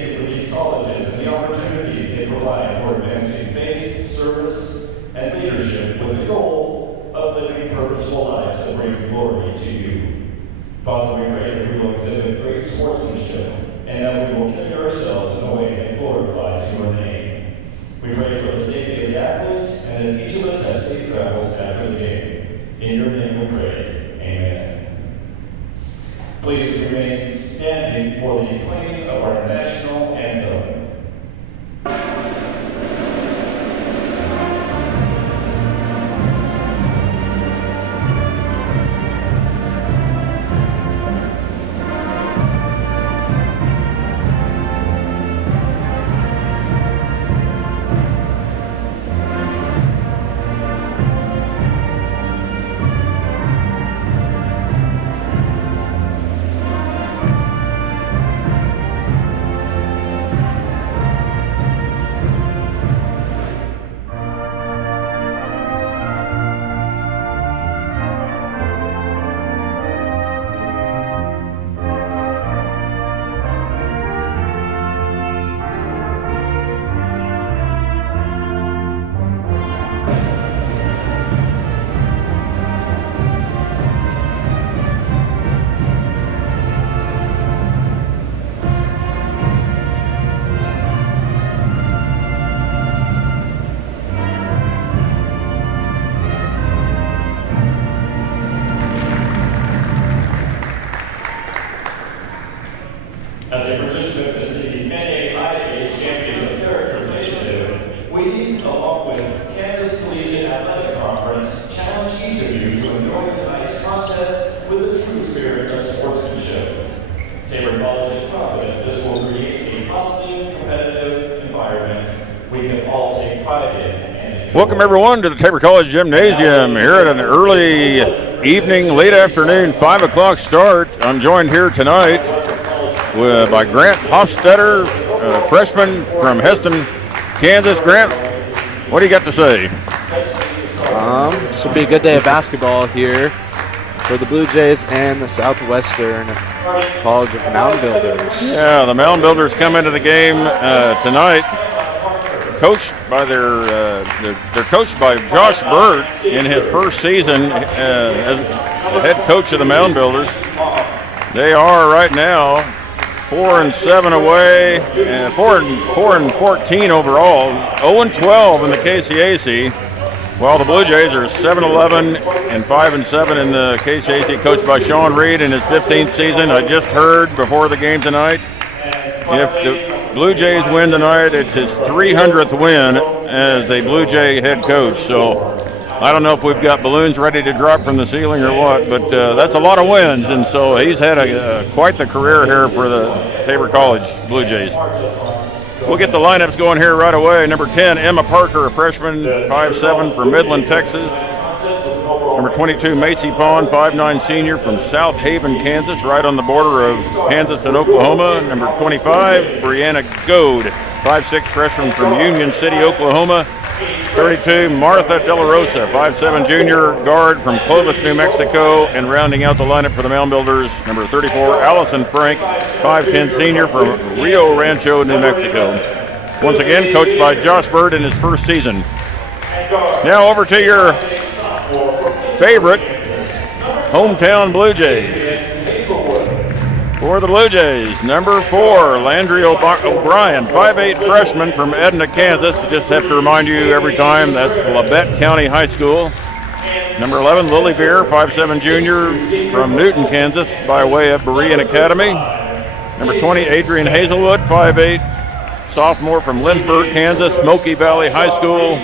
thank you for these colleges and the opportunities they provide for advancing faith, service, and leadership with the goal of living purposeful lives that bring glory to you. Father, we pray that we will exhibit great sportsmanship and that we will carry ourselves in a way that glorifies your name. We pray for the safety of the athletes and that each of us has safe travels after the game. In your name we pray. Amen. Please remain standing for the playing of our national anthem. As a participant in the NAIA Champions of Character Initiative, we, along with Kansas Collegiate Athletic Conference, challenge each of you to enjoy tonight's contest with a true spirit of sportsmanship. Tabor College is confident this will create a positive, competitive environment we can all take pride in and enjoy. Welcome everyone to the Tabor College Gymnasium here at an early evening, late afternoon, 5 o'clock start. I'm joined here tonight by Grant Hofstetter, freshman from Heston, Kansas. Grant, what do you got to say? This will be a good day of basketball here for the Blue Jays and the Southwestern College of Mound Builders. Yeah, the Mound Builders come into the game tonight, coached by they're coached by Josh Bird in his first season as the head coach of the Mound Builders. They are right now 4-7 away, and 4-14 overall, 0-12 in the KCAC, while the Blue Jays are 7-11 and 5-7 in the KCAC, coached by Sean Reed in his 15th season. I just heard before the game tonight, if the Blue Jays win tonight, it's his 300th win as a Blue Jay head coach. So I don't know if we've got balloons ready to drop from the ceiling or what, but that's a lot of wins, and so he's had quite the career here for the Tabor College Blue Jays. We'll get the lineups going here right away. Number 10, Emma Parker, a freshman, 5'7", from Midland, Texas. Number 22, Macy Pond, 5'9", senior from South Haven, Kansas, right on the border of Kansas and Oklahoma. Number 25, Brianna Goad, 5'6", freshman from Union City, Oklahoma. 32, Martha De La Rosa, 5'7", junior guard from Clovis, New Mexico. And rounding out the lineup for the Mound Builders, number 34, Allison Frank, 5'10", senior from Rio Rancho, New Mexico. Once again, coached by Josh Bird in his first season. Now over to your favorite hometown Blue Jays. For the Blue Jays, number 4, Landry O'Brien, 5'8", freshman from Edna, Kansas. Just have to remind you every time, that's Labette County High School. Number 11, Lily Beer, 5'7", junior from Newton, Kansas, by way of Berean Academy. Number 20, Adrian Hazelwood, 5'8", sophomore from Lynchburg, Kansas, Smoky Valley High School.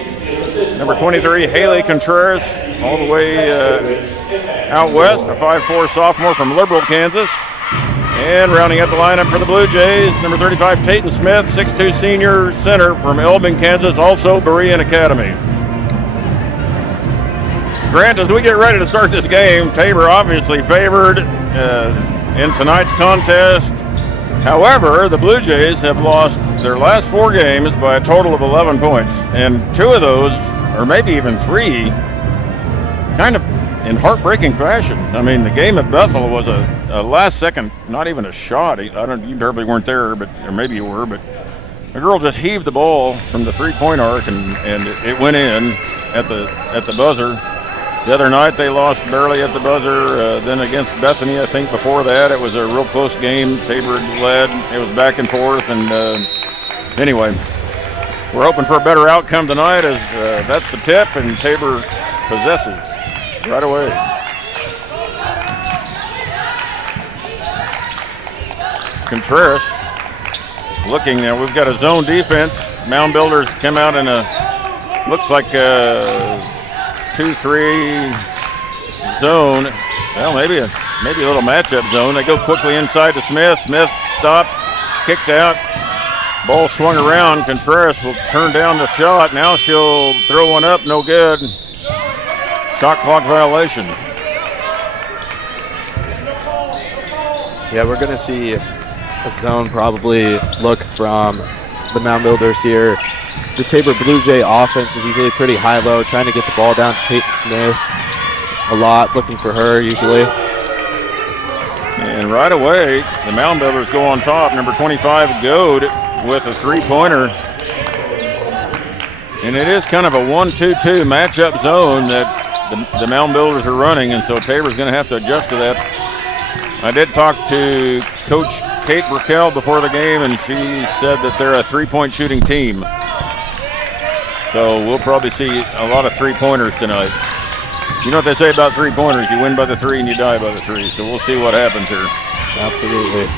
Number 23, Haley Contreras, all the way out west, a 5'4", sophomore from Liberal, Kansas. And rounding out the lineup for the Blue Jays, number 35, Tayton Smith, 6'2", senior center from Elbing, Kansas, also Berean Academy. Grant, as we get ready to start this game, Tabor obviously favored in tonight's contest. However, the Blue Jays have lost their last 4 games by a total of 11 points. And 2 of those, or maybe even 3, kind of in heartbreaking fashion. I mean, the game at Bethel was a last second, not even a shot. You probably weren't there, or maybe you were, but the girl just heaved the ball from the 3-point arc, and it went in at the buzzer. The other night they lost barely at the buzzer. Then against Bethany, I think before that, it was a real close game. Tabor led. It was back and forth. And anyway, we're hoping for a better outcome tonight, as that's the tip, and Tabor possesses right away. Contreras looking now. We've got a zone defense. Mound Builders come out in a, looks like 2-3 zone. Well, maybe a little matchup zone. They go quickly inside to Smith. Smith stopped, kicked out. Ball swung around. Contreras will turn down the shot. Now she'll throw one up. No good. Shot clock violation. Yeah, we're going to see a zone probably look from the Mound Builders here. The Tabor Blue Jay offense is usually pretty high-low, trying to get the ball down to Tate Smith a lot, looking for her usually. And right away, the Mound Builders go on top. Number 25, Goad, with a three-pointer. And it is kind of a 1-2-2 matchup zone that the Mound Builders are running, and so Tabor's going to have to adjust to that. I did talk to Coach Kate Burkell before the game, and she said that they're a three-point shooting team. So we'll probably see a lot of three-pointers tonight. You know what they say about three-pointers? You win by the three and you die by the three. So we'll see what happens here. Absolutely.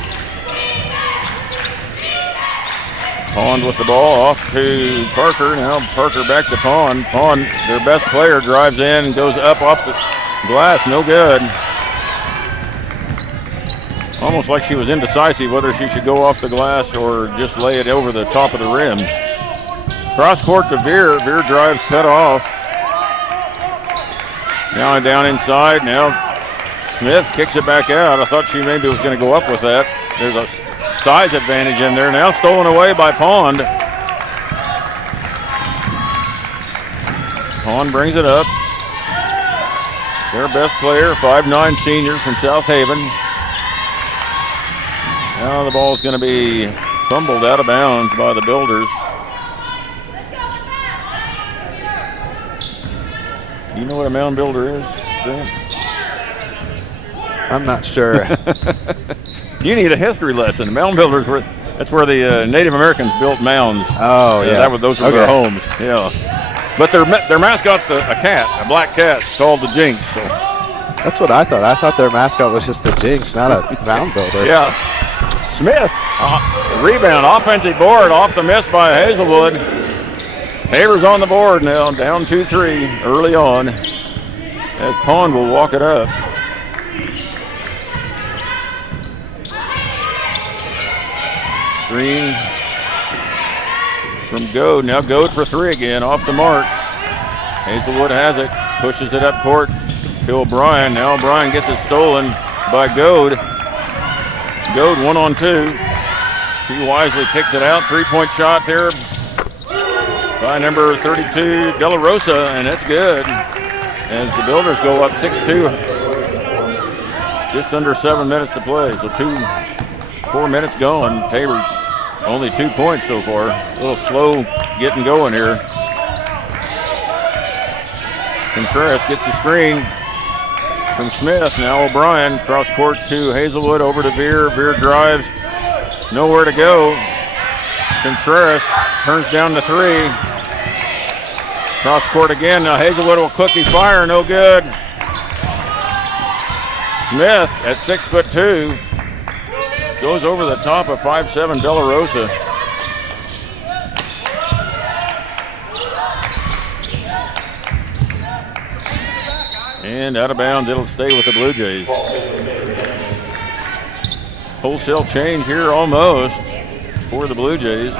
Pond with the ball off to Parker. Now Parker back to Pond. Pond, their best player, drives in and goes up off the glass. No good. Almost like she was indecisive whether she should go off the glass or just lay it over the top of the rim. Cross court to Veer. Veer drives, cut off. Now down inside. Now Smith kicks it back out. I thought she maybe was going to go up with that. There's a size advantage in there. Now stolen away by Pond. Pond brings it up. Their best player, 5'9" senior from South Haven. Now the ball's going to be fumbled out of bounds by the Builders. You know what a mound builder is, Grant? I'm not sure. You need a history lesson. Mound builders that's where the Native Americans built mounds. Oh, yeah. Those were their homes. Yeah. But their mascot's a cat, a black cat called the Jinx. So. That's what I thought. I thought their mascot was just a Jinx, not a mound builder. Yeah. Smith, rebound, offensive board, off the miss by Hazelwood. Tabor's on the board now, down 2-3 early on, as Pond will walk it up. Screen from Goad. Now Goad for three again, off the mark. Hazelwood has it, pushes it up court to O'Brien. Now O'Brien gets it stolen by Goad. Goad 1-on-2. She wisely kicks it out. Three-point shot there by number 32, De La Rosa, and that's good. As the Builders go up 6-2. Just under 7 minutes to play. So 4 minutes gone. Tabor only 2 points so far. A little slow getting going here. Contreras gets the screen from Smith. Now O'Brien, cross court to Hazelwood, over to Veer. Veer drives, nowhere to go. Contreras turns down the three. Cross court again. Now Hazelwood will quickly fire, no good. Smith at 6'2" goes over the top of 5'7" De La Rosa. And out of bounds, it'll stay with the Blue Jays. Wholesale change here almost for the Blue Jays.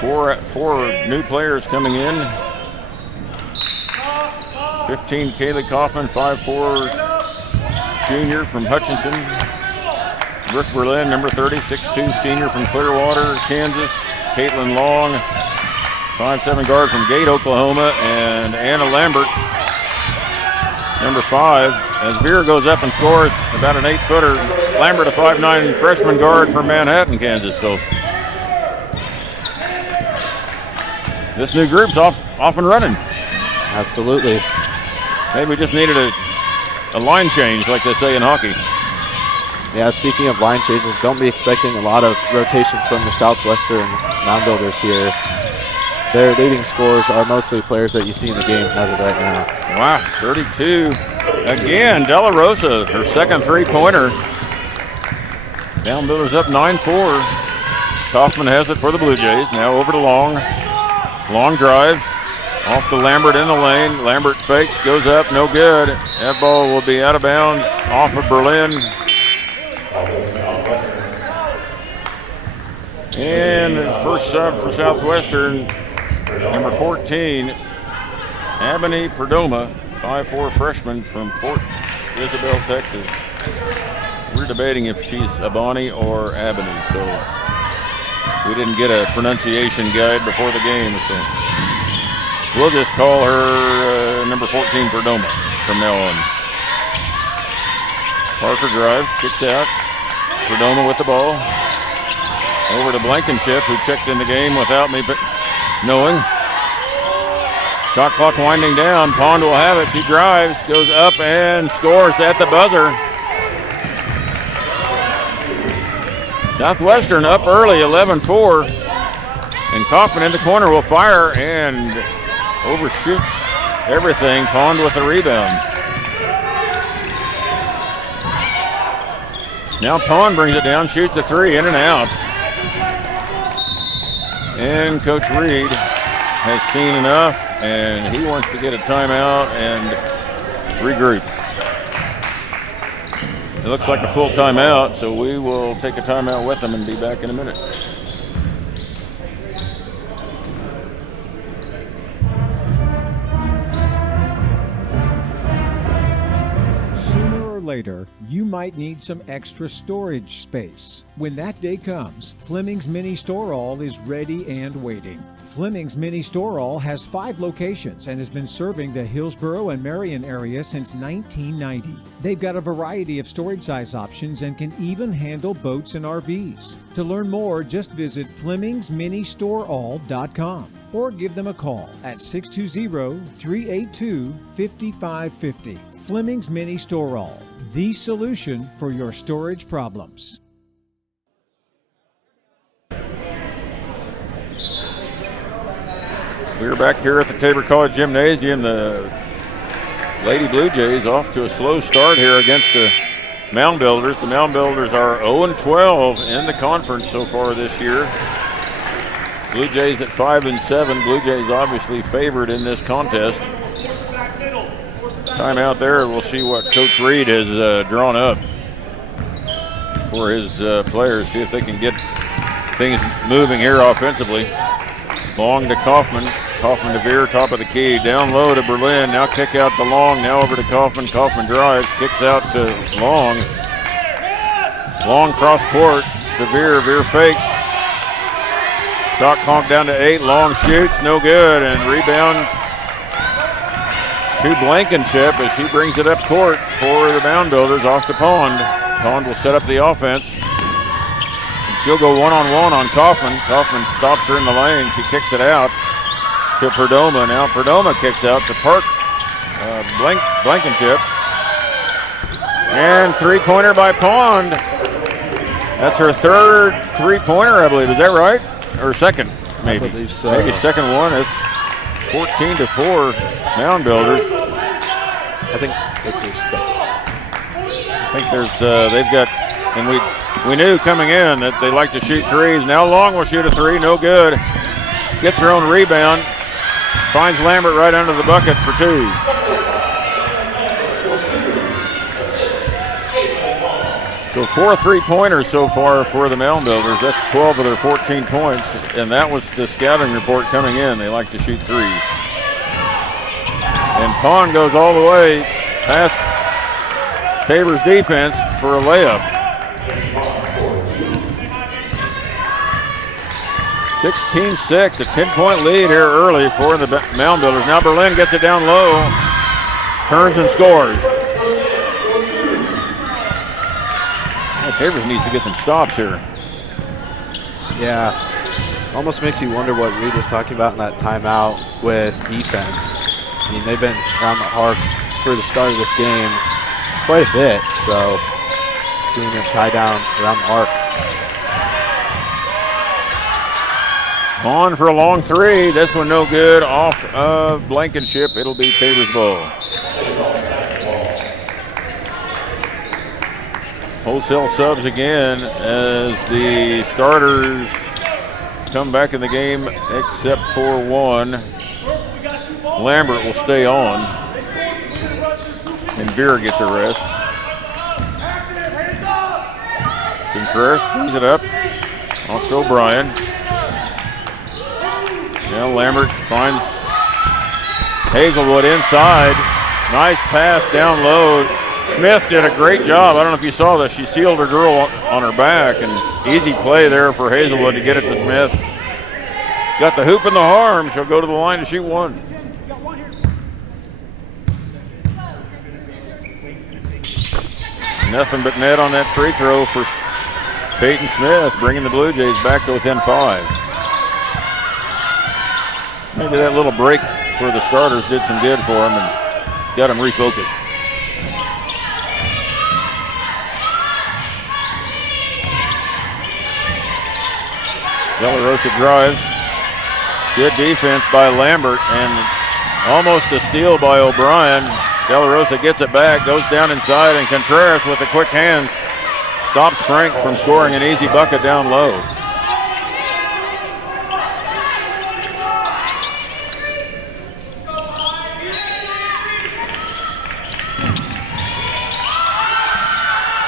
Four new players coming in. 15, Kaylee Kaufman, 5'4", junior from Hutchinson. Brooke Berlin, number 30, 6'2", senior from Clearwater, Kansas. Caitlin Long, 5'7" guard from Gate, Oklahoma. And Anna Lambert, number 5, as Beer goes up and scores about an 8-footer. Lambert, a 5'9" freshman guard from Manhattan, Kansas. So this new group's off and running. Absolutely. Maybe we just needed a line change, like they say in hockey. Yeah, speaking of line changes, don't be expecting a lot of rotation from the Southwestern Mound Builders here. Their leading scorers are mostly players that you see in the game as of right now. Wow, 32. Again, Della Rosa, her second three-pointer. Mound Builders up 9-4. Kaufman has it for the Blue Jays. Now over to Long. Long drive. Off to Lambert in the lane. Lambert fakes, goes up, no good. That ball will be out of bounds off of Berlin. And the first sub for Southwestern, number 14, Ebony Perdomo, 5'4" freshman from Port Isabel, Texas. We're debating if she's Abani or Ebony, so we didn't get a pronunciation guide before the game, so we'll just call her number 14 Perdomo from now on. Parker drives, kicks out. Perdomo with the ball. Over to Blankenship, who checked in the game without me knowing. Shot clock winding down. Pond will have it. She drives, goes up and scores at the buzzer. Southwestern up early, 11-4. And Kaufman in the corner will fire and overshoots everything. Pond with the rebound. Now Pond brings it down, shoots a three, in and out. And Coach Reed has seen enough, and he wants to get a timeout and regroup. It looks like a full timeout, so we will take a timeout with him and be back in a minute. Later, you might need some extra storage space. When that day comes, Fleming's Mini Store All is ready and waiting. Fleming's Mini Store All has 5 locations and has been serving the Hillsborough and Marion area since 1990. They've got a variety of storage size options and can even handle boats and RVs. To learn more, just visit FlemingsMiniStoreAll.com or give them a call at 620-382-5550. Fleming's Mini Store All, the solution for your storage problems. We're back here at the Tabor College Gymnasium. The Lady Blue Jays off to a slow start here against the Mound Builders. The Mound Builders are 0-12 in the conference so far this year. Blue Jays at 5-7. Blue Jays obviously favored in this contest. Timeout there. We'll see what Coach Reed has drawn up for his players. See if they can get things moving here offensively. Long to Kaufman. Kaufman to Veer, top of the key. Down low to Berlin. Now kick out to Long. Now over to Kaufman. Kaufman drives. Kicks out to Long. Long cross court to Veer. Veer fakes. Shot clock down to 8. Long shoots. No good. And rebound to Blankenship as she brings it up court for the Mound Builders off to Pond. Pond will set up the offense. And she'll go one-on-one on Kaufman. Kaufman stops her in the lane. She kicks it out to Perdomo. Now Perdomo kicks out to Blankenship. And three-pointer by Pond. That's her third three-pointer, I believe. Is that right? Or second, maybe. I believe so. Maybe second one. It's 14-4 Mound Builders. I think it's her second. I think there's they've got, and we knew coming in that they like to shoot threes. Now Long will shoot a three, no good. Gets her own rebound. Finds Lambert right under the bucket for 2. So 4 three-pointers so far for the Mound Builders. That's 12 of their 14 points, and that was the scouting report coming in. They like to shoot threes. And Pond goes all the way past Tabor's defense for a layup. 16-6, a 10-point lead here early for the Mound Builders. Now Berlin gets it down low. turns and scores. Tabor needs to get some stops here. Yeah, almost makes you wonder what Reed was talking about in that timeout with defense. I mean, they've been around the arc for the start of this game quite a bit, so seeing them tie down around the arc. On for a long three. This one no good. Off of Blankenship. It'll be Tabor's ball. Wholesale subs again as the starters come back in the game except for one. Lambert will stay on. And Vera gets a rest. Contreras brings it up. Off to O'Brien. Now Lambert finds Hazelwood inside. Nice pass down low. Smith did a great job. I don't know if you saw this. She sealed her girl on her back, and easy play there for Hazelwood to get it to Smith. Got the hoop in the arm. She'll go to the line to shoot one. Nothing but net on that free throw for Peyton Smith, bringing the Blue Jays back to within 5. Maybe that little break for the starters did some good for them and got them refocused. De La Rosa drives. Good defense by Lambert and almost a steal by O'Brien. De La Rosa gets it back, goes down inside, and Contreras with the quick hands stops Frank from scoring an easy bucket down low.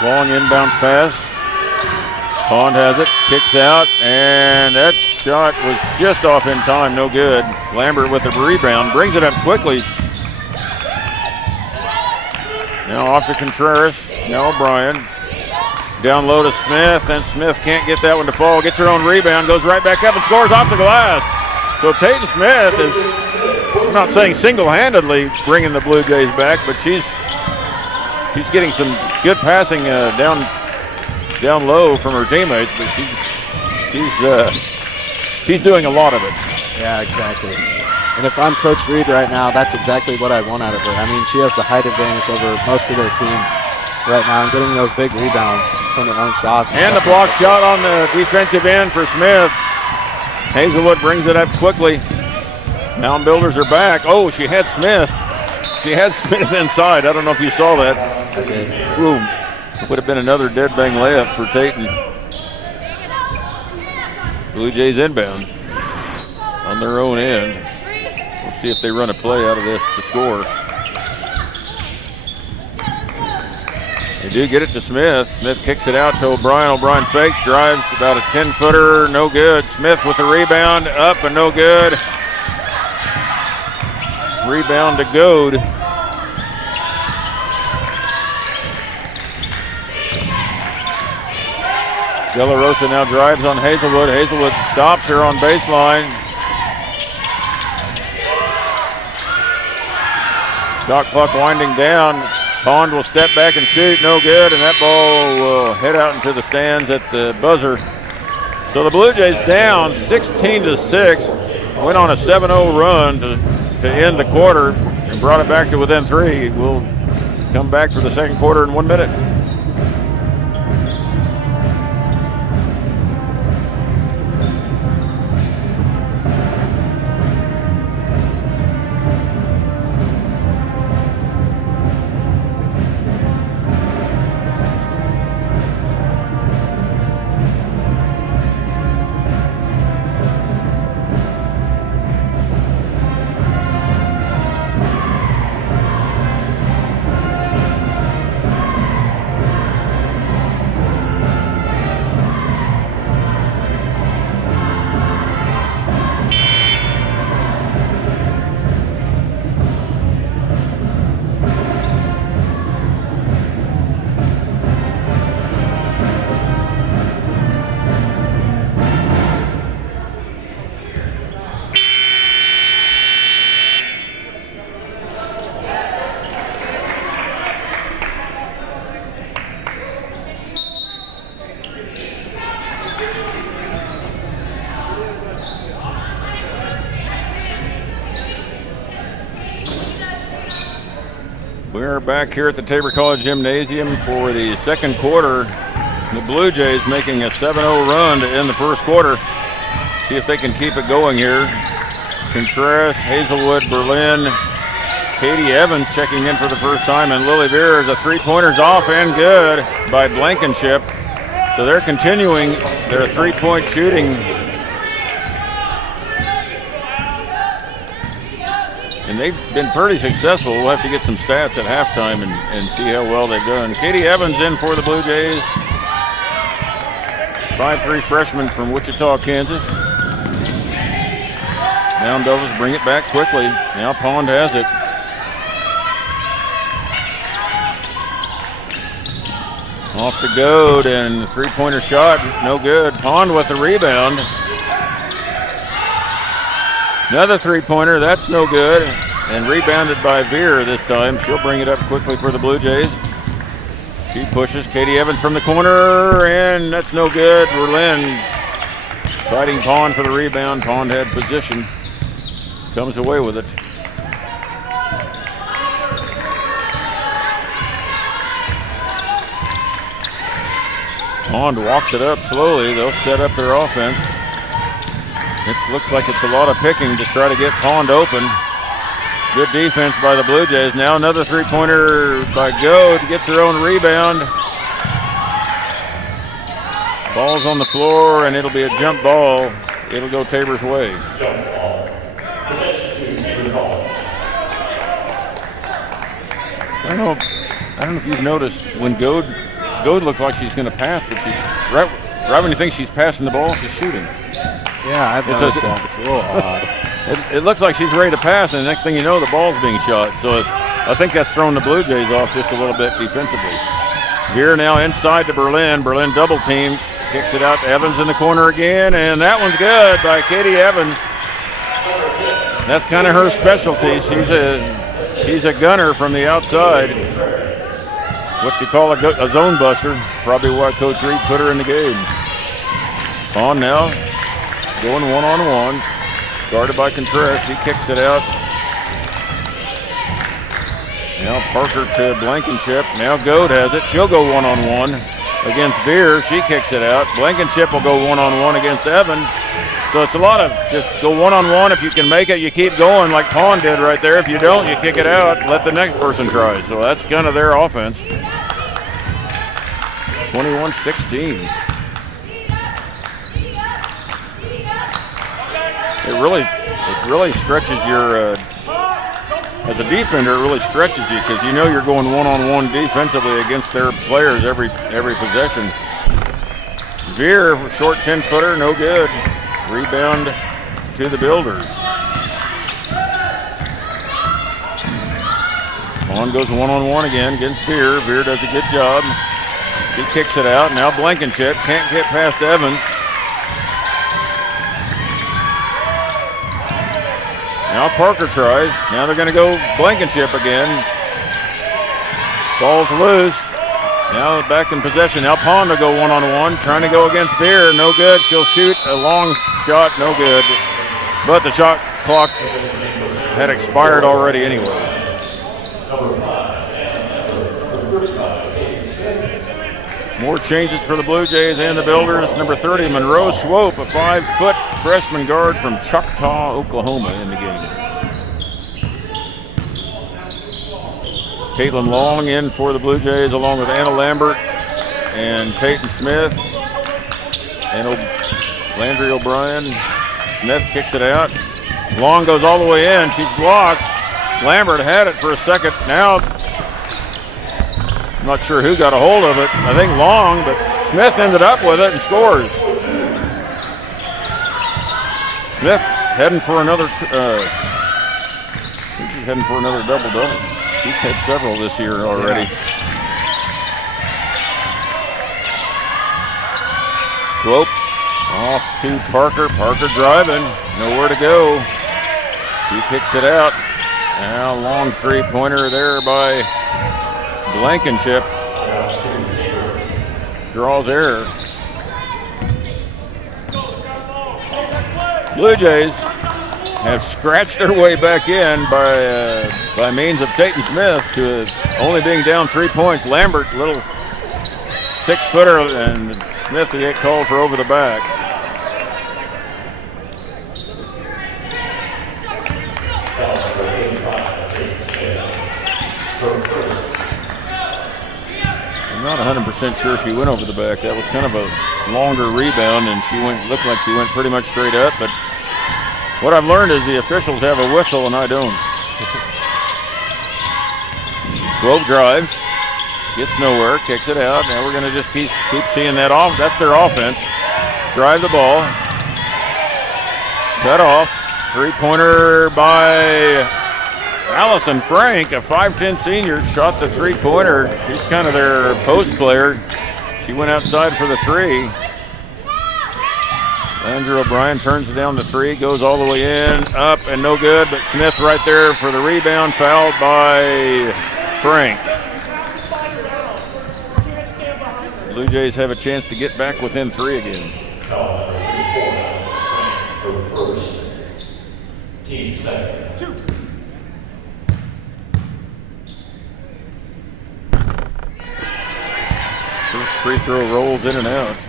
Long inbounds pass. Pond has it, kicks out, and that shot was just off in time, no good. Lambert with the rebound, brings it up quickly. Now off to Contreras, now O'Brien. Down low to Smith, and Smith can't get that one to fall. Gets her own rebound, goes right back up and scores off the glass. So Peyton Smith is, I'm not saying single-handedly bringing the Blue Jays back, but she's getting some good passing down low from her teammates, but she's doing a lot of it. Yeah, exactly. And if I'm Coach Reed right now, that's exactly what I want out of her. I mean, she has the height advantage over most of their team right now and getting those big rebounds from their own shots. And the block shot on the defensive end for Smith. Hazelwood brings it up quickly. Mound Builders are back. Oh, she had Smith. She had Smith inside. I don't know if you saw that. Boom. It would have been another dead bang layup for Tatum. Blue Jays inbound on their own end. We'll see if they run a play out of this to score. They do get it to Smith. Smith kicks it out to O'Brien. O'Brien fakes, drives about a 10-footer, no good. Smith with the rebound, up and no good. Rebound to Goad. De La Rosa now drives on Hazelwood. Hazelwood stops her on baseline. Shot clock winding down. Pond will step back and shoot, no good, and that ball will head out into the stands at the buzzer. So the Blue Jays down 16-6, went on a 7-0 run to end the quarter and brought it back to within 3. We'll come back for the second quarter in 1 minute. We're back here at the Tabor College Gymnasium for the second quarter. The Blue Jays making a 7-0 run to end the first quarter. See if they can keep it going here. Contreras, Hazelwood, Berlin, Katie Evans checking in for the first time, and Lily Veer. The three-pointers off and good by Blankenship. So they're continuing their three-point shooting. And they've been pretty successful. We'll have to get some stats at halftime and see how well they've done. Katie Evans in for the Blue Jays. 5'3" freshman from Wichita, Kansas. Mound Devils bring it back quickly. Now Pond has it. Off to Goad, and the three-pointer shot, no good. Pond with the rebound. Another three-pointer, that's no good. And rebounded by Veer this time. She'll bring it up quickly for the Blue Jays. She pushes Katie Evans from the corner, and that's no good. Berlin fighting Pond for the rebound. Pond had position. Comes away with it. Pond walks it up slowly. They'll set up their offense. It looks like it's a lot of picking to try to get Pond open. Good defense by the Blue Jays. Now another three-pointer by Goad. Gets her own rebound. Ball's on the floor, and it'll be a jump ball. It'll go Tabor's way. Jump ball. Possession to Tabor College. I don't know if you've noticed when Goad looks like she's going to pass, but she's right when you think she's passing the ball, she's shooting. Yeah, I've noticed that. It's a little odd. It looks like she's ready to pass, and the next thing you know, the ball's being shot. So I think that's thrown the Blue Jays off just a little bit defensively. Veer now inside to Berlin. Berlin double team. Kicks it out to Evans in the corner again, and that one's good by Katie Evans. That's kind of her specialty. She's a gunner from the outside. What you call a zone buster. Probably why Coach Reed put her in the game. On now. Going one-on-one. Guarded by Contreras. She kicks it out. Now Parker to Blankenship. Now Goad has it. She'll go one-on-one against Veer. She kicks it out. Blankenship will go one-on-one against Evan. So it's a lot of just go one-on-one. If you can make it, you keep going like Pond did right there. If you don't, you kick it out. Let the next person try. So that's kind of their offense. 21-16. It really stretches your, as a defender, it really stretches you because you know you're going one-on-one defensively against their players every possession. Veer, short 10-footer, no good. Rebound to the Builders. On goes one-on-one again against Veer. Veer does a good job. She kicks it out. Now Blankenship can't get past Evans. Now Parker tries. Now they're going to go Blankenship again. Ball's loose. Now back in possession. Now Pond will go one-on-one. Trying to go against Veer. No good. She'll shoot a long shot. No good. But the shot clock had expired already anyway. More changes for the Blue Jays and the Builders. Number 30, Monroe Swope, a 5-foot freshman guard from Choctaw, Oklahoma, in the game. Caitlin Long in for the Blue Jays, along with Anna Lambert and Peyton Smith and Landry O'Brien. Smith kicks it out. Long goes all the way in. She's blocked. Lambert had it for a second. Now, I'm not sure who got a hold of it. I think Long, but Smith ended up with it and scores. Smith heading for another. She's heading for another double-double. She's had several this year already. Swope off to Parker. Parker driving, nowhere to go. He kicks it out. Now long three-pointer there by Blankenship. Draws error. Blue Jays have scratched their way back in by means of Dayton Smith to only being down 3 points. Lambert, little 6-footer, and Smith to get called for over the back. I'm not 100% sure she went over the back. That was kind of a longer rebound, and looked like she went pretty much straight up. But what I've learned is the officials have a whistle, and I don't. Swope drives, gets nowhere, kicks it out. Now we're going to just keep seeing that off. That's their offense. Drive the ball. Cut off. Three-pointer by Allison Frank, a 5'10 senior, shot the three-pointer. She's kind of their post player. She went outside for the three. Andrew O'Brien turns down the three, goes all the way in, up and no good, but Smith right there for the rebound, fouled by Frank. Blue Jays have a chance to get back within three again. First, team second. First free throw rolls in and out.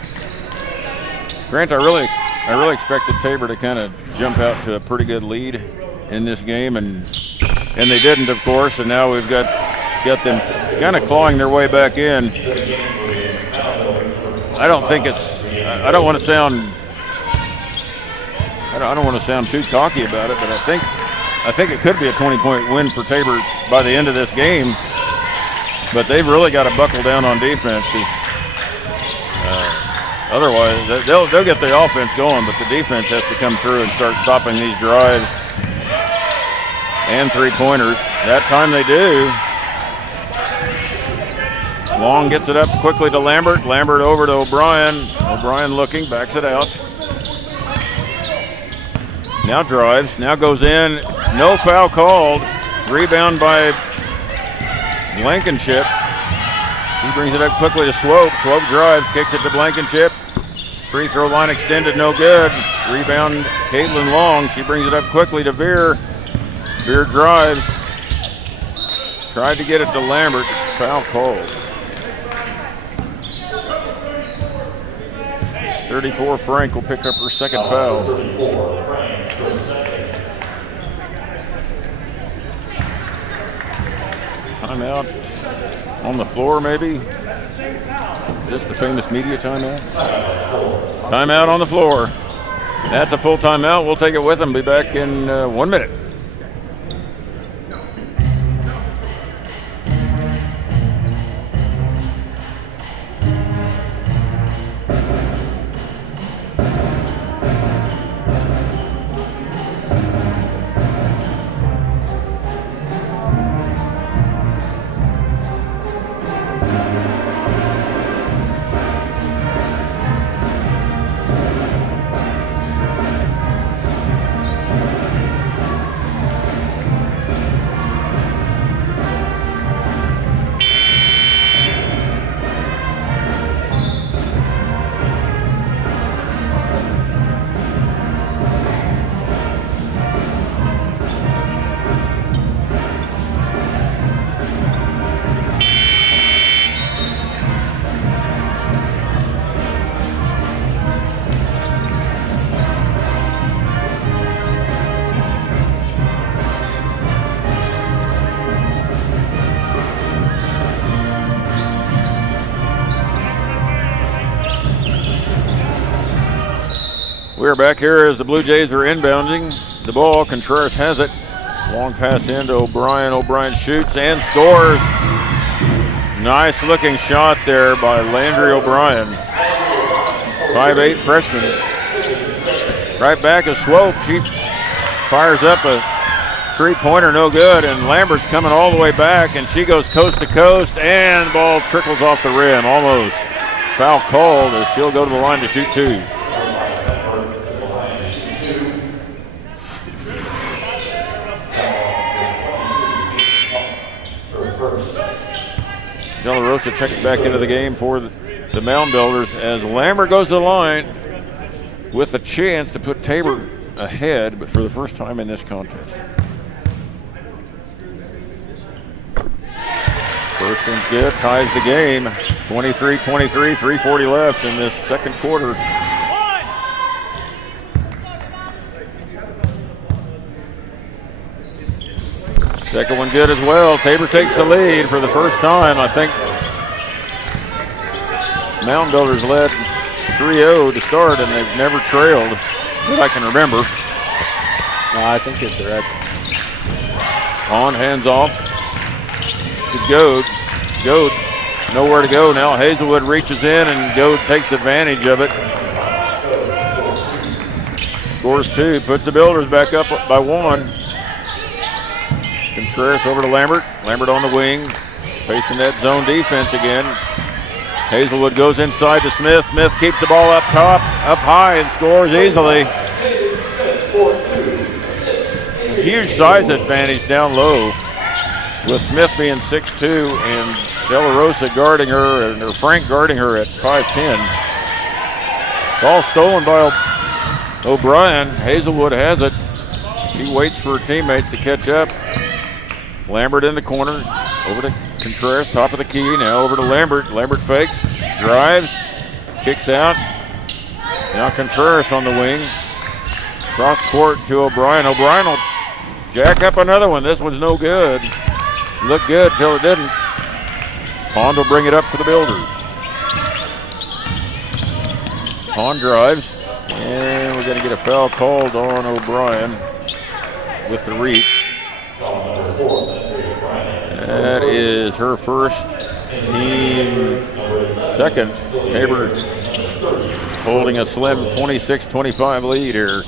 Grant, I really expected Tabor to kind of jump out to a pretty good lead in this game, and they didn't, of course. And now we've got them kind of clawing their way back in. I don't think it's. I don't want to sound. I don't want to sound too cocky about it, but I think it could be a 20-point win for Tabor by the end of this game. But they've really got to buckle down on defense, because otherwise they'll get the offense going, but the defense has to come through and start stopping these drives and three-pointers. That time they do. Long gets it up quickly to Lambert. Lambert over to O'Brien. O'Brien looking, backs it out. Now drives, now goes in. No foul called. Rebound by Blankenship. She brings it up quickly to Swope. Swope drives, kicks it to Blankenship. Free throw line extended, no good. Rebound, Caitlin Long. She brings it up quickly to Veer. Veer drives. Tried to get it to Lambert. Foul called. 34, Frank will pick up her second foul. 34, Frank for the second. Timeout on the floor, maybe? Just the famous media timeout? Timeout on the floor. That's a full timeout. We'll take it with them. Be back in 1 minute. We're back here as the Blue Jays are inbounding the ball. Contreras has it. Long pass into O'Brien. O'Brien shoots and scores. Nice looking shot there by Landry O'Brien. 5'8" freshman. Right back is Swope. She fires up a three-pointer, no good, and Lambert's coming all the way back, and she goes coast to coast, and the ball trickles off the rim almost. Foul called as she'll go to the line to shoot two. De La Rosa checks back into the game for the Mound Builders as Lambert goes to the line with a chance to put Tabor ahead, but for the first time in this contest. First one's good, ties the game. 23-23, 3:40 left in this second quarter. Second one good as well. Tabor takes the lead for the first time. I think Mound Builders led 3-0 to start, and they've never trailed that I can remember. No, I think you're correct. On, hands off to Goad. Goad, nowhere to go now. Hazelwood reaches in, and Goad takes advantage of it. Scores 2, puts the Builders back up by 1. Contreras over to Lambert. Lambert on the wing, facing that zone defense again. Hazelwood goes inside to Smith. Smith keeps the ball up top, up high, and scores easily. A huge size advantage down low, with Smith being 6'2" and De La Rosa guarding her, or Frank guarding her at 5'10". Ball stolen by O'Brien. Hazelwood has it. She waits for her teammates to catch up. Lambert in the corner, over to Contreras, top of the key, now over to Lambert. Lambert fakes, drives, kicks out. Now Contreras on the wing. Cross court to O'Brien. O'Brien will jack up another one. This one's no good. Looked good till it didn't. Pond will bring it up for the Builders. Pond drives, and we're going to get a foul called on O'Brien with the reach. That is her first, team second. Tabor holding a slim 26-25 lead here.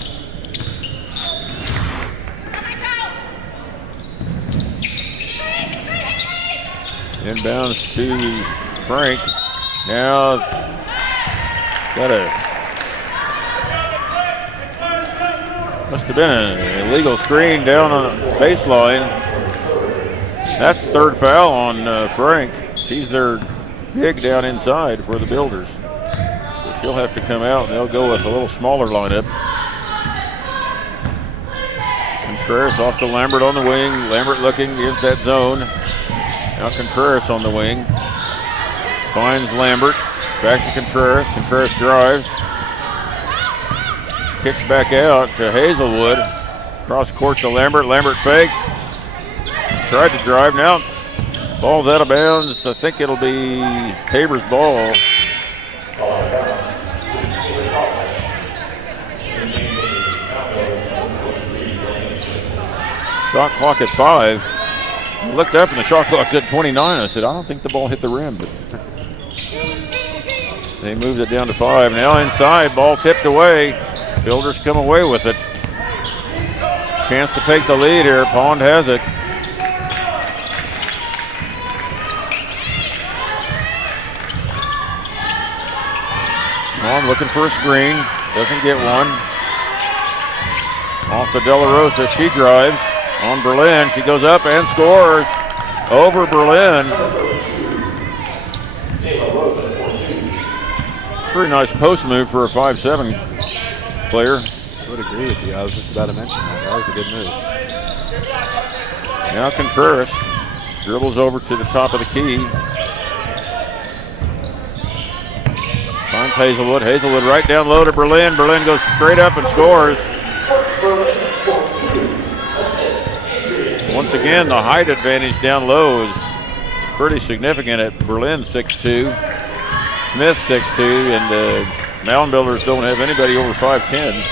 Inbounds to Frank. Now must have been an illegal screen down on the baseline. That's third foul on Frank. She's their big down inside for the Builders. So she'll have to come out, and they'll go with a little smaller lineup. Contreras off to Lambert on the wing. Lambert looking against that zone. Now Contreras on the wing. Finds Lambert. Back to Contreras. Contreras drives. Kicks back out to Hazelwood. Cross court to Lambert. Lambert fakes. Tried to drive now. Ball's out of bounds. I think it'll be Tabor's ball. Shot clock at 5. I looked up and the shot clock said 29. I said, I don't think the ball hit the rim. But they moved it down to 5. Now inside, ball tipped away. Builders come away with it. Chance to take the lead here. Pond has it. Pond looking for a screen. Doesn't get one. Off to De La Rosa. She drives on Berlin. She goes up and scores over Berlin. Pretty nice post move for a 5'7" player. I would agree with you. I was just about to mention that. That was a good move. Now Contreras dribbles over to the top of the key. Finds Hazelwood. Hazelwood right down low to Berlin. Berlin goes straight up and scores. Once again, the height advantage down low is pretty significant at Berlin 6'2", Smith 6'2", and the Mound Builders don't have anybody over 5'10".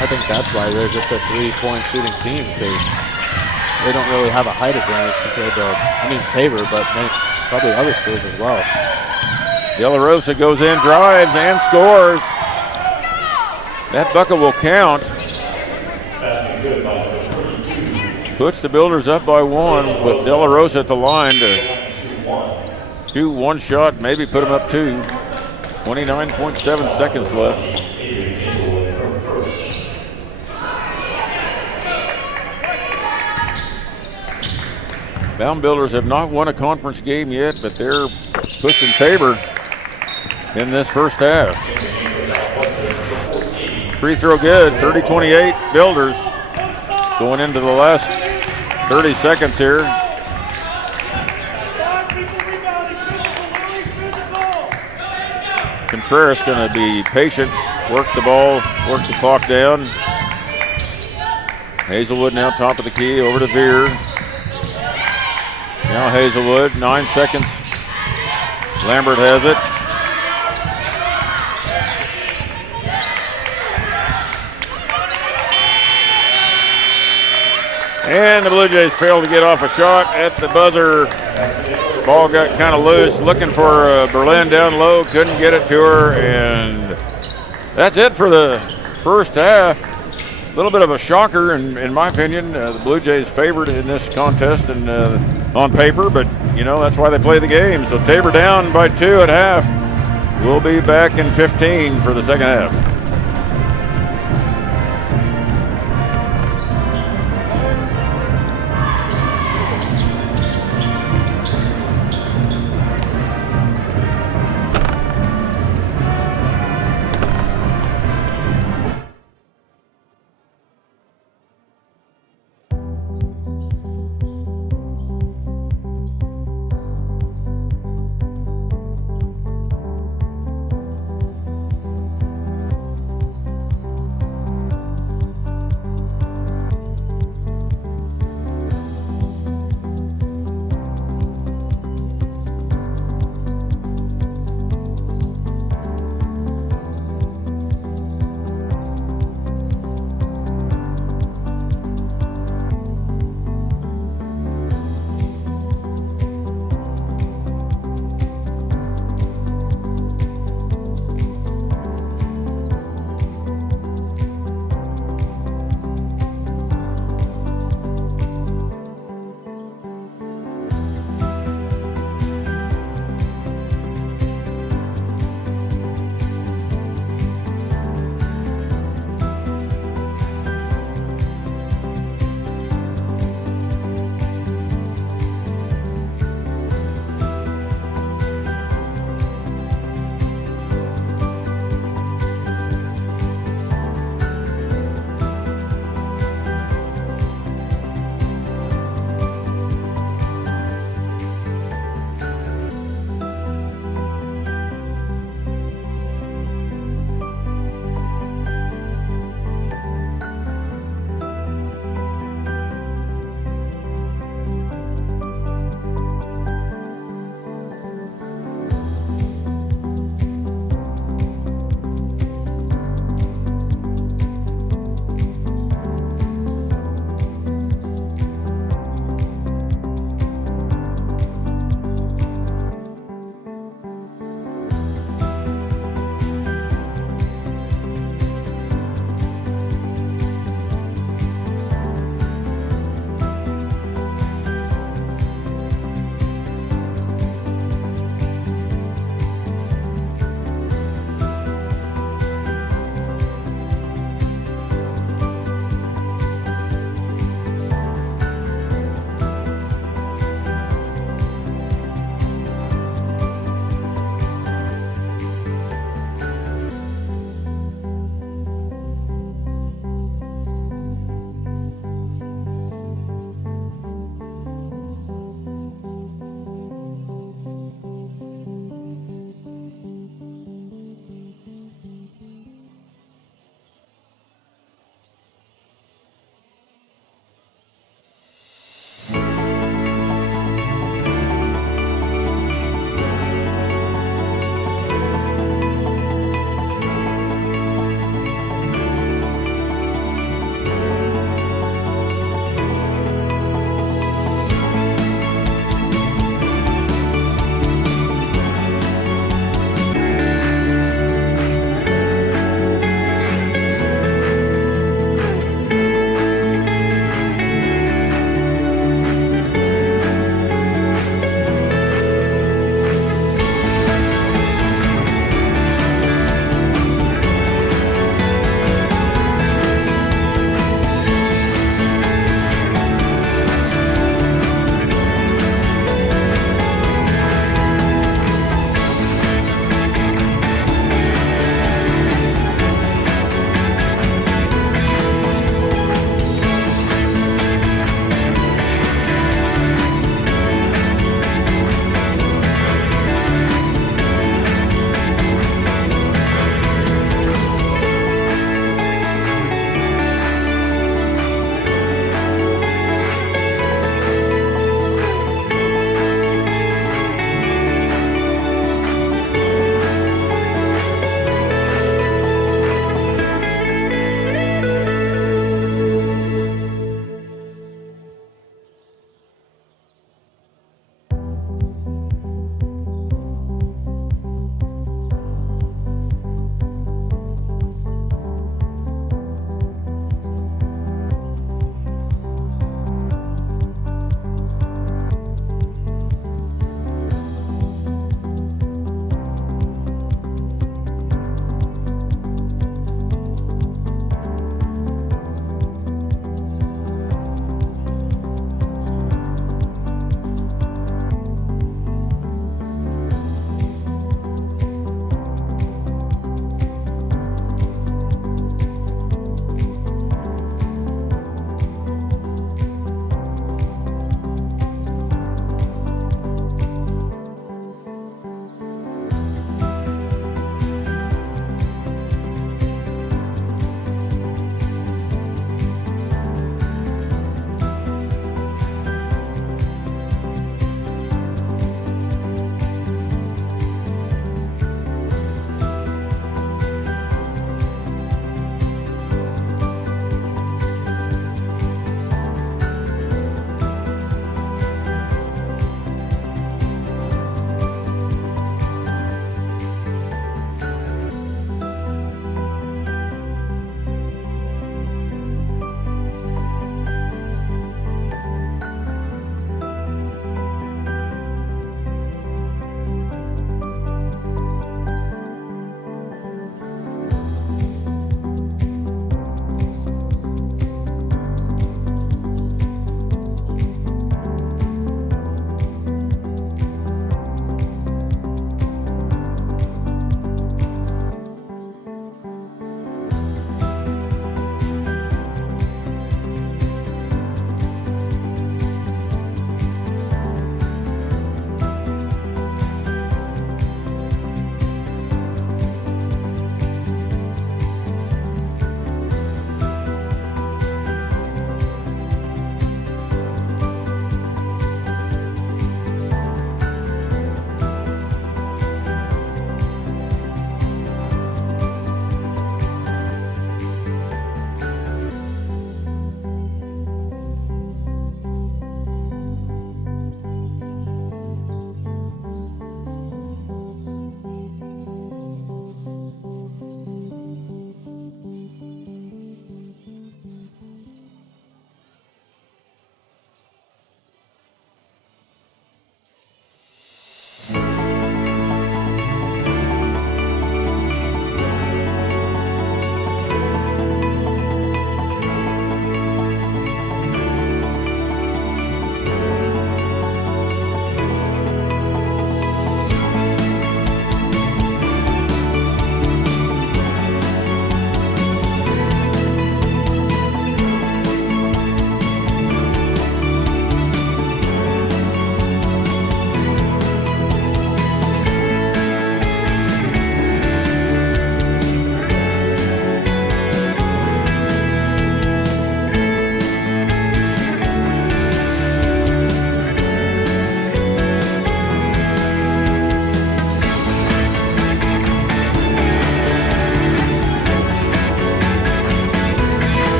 I think that's why they're just a three-point shooting team, because they don't really have a height advantage compared to, Tabor, but probably other schools as well. De La Rosa goes in, drives, and scores. That bucket will count. Puts the Builders up by 1 with De La Rosa at the line to shoot one shot, maybe put them up 2. 29.7 seconds left. Mound Builders have not won a conference game yet, but they're pushing Tabor in this first half. Free throw good, 30-28 Builders. Going into the last 30 seconds here. Contreras going to be patient, work the ball, work the clock down. Hazelwood now top of the key, over to Veer. Now Hazelwood, 9 seconds. Lambert has it. And the Blue Jays failed to get off a shot at the buzzer. Ball got kind of loose, looking for Berlin down low, couldn't get it to her, and that's it for the first half. A little bit of a shocker, in my opinion. The Blue Jays favored in this contest and on paper, but you know that's why they play the game. So Tabor down by 2 at half. We'll be back in 15 for the second half.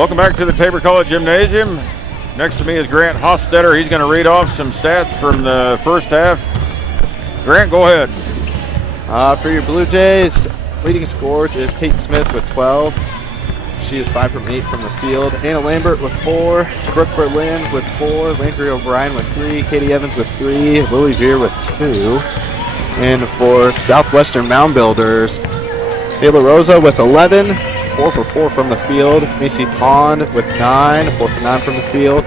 Welcome back to the Tabor College Gymnasium. Next to me is Grant Hofstetter. He's going to read off some stats from the first half. Grant, go ahead. For your Blue Jays, leading scores is Tate Smith with 12. She is 5 from 8 from the field. Anna Lambert with 4. Brooke Berlin with 4. Landry O'Brien with 3. Katie Evans with 3. Lily Veer with 2. And for Southwestern Mound Builders, De La Rosa with 11. 4 for 4 from the field. Macy Pond with 9. 4 for 9 from the field.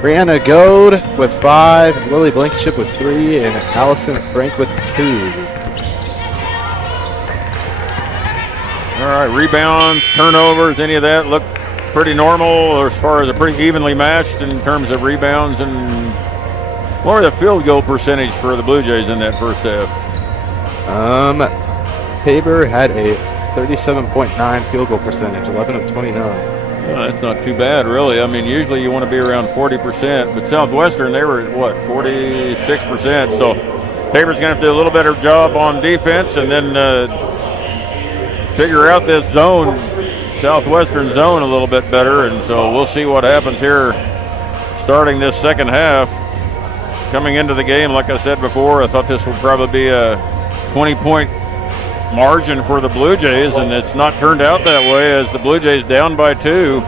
Brianna Goad with 5. Lily Blankenship with 3. And Allison Frank with 2. All right, rebound, turnovers, any of that look pretty normal as far as a pretty evenly matched in terms of rebounds. And what was the field goal percentage for the Blue Jays in that first half? Tabor had a 37.9 field goal percentage, 11 of 29. That's not too bad, really. I mean, usually you want to be around 40%, but Southwestern, they were at, what, 46%. So Tabor's going to have to do a little better job on defense and then figure out this zone, Southwestern zone, a little bit better. And so we'll see what happens here starting this second half. Coming into the game, like I said before, I thought this would probably be a 20-point margin for the Blue Jays, and it's not turned out that way as the Blue Jays down by 2.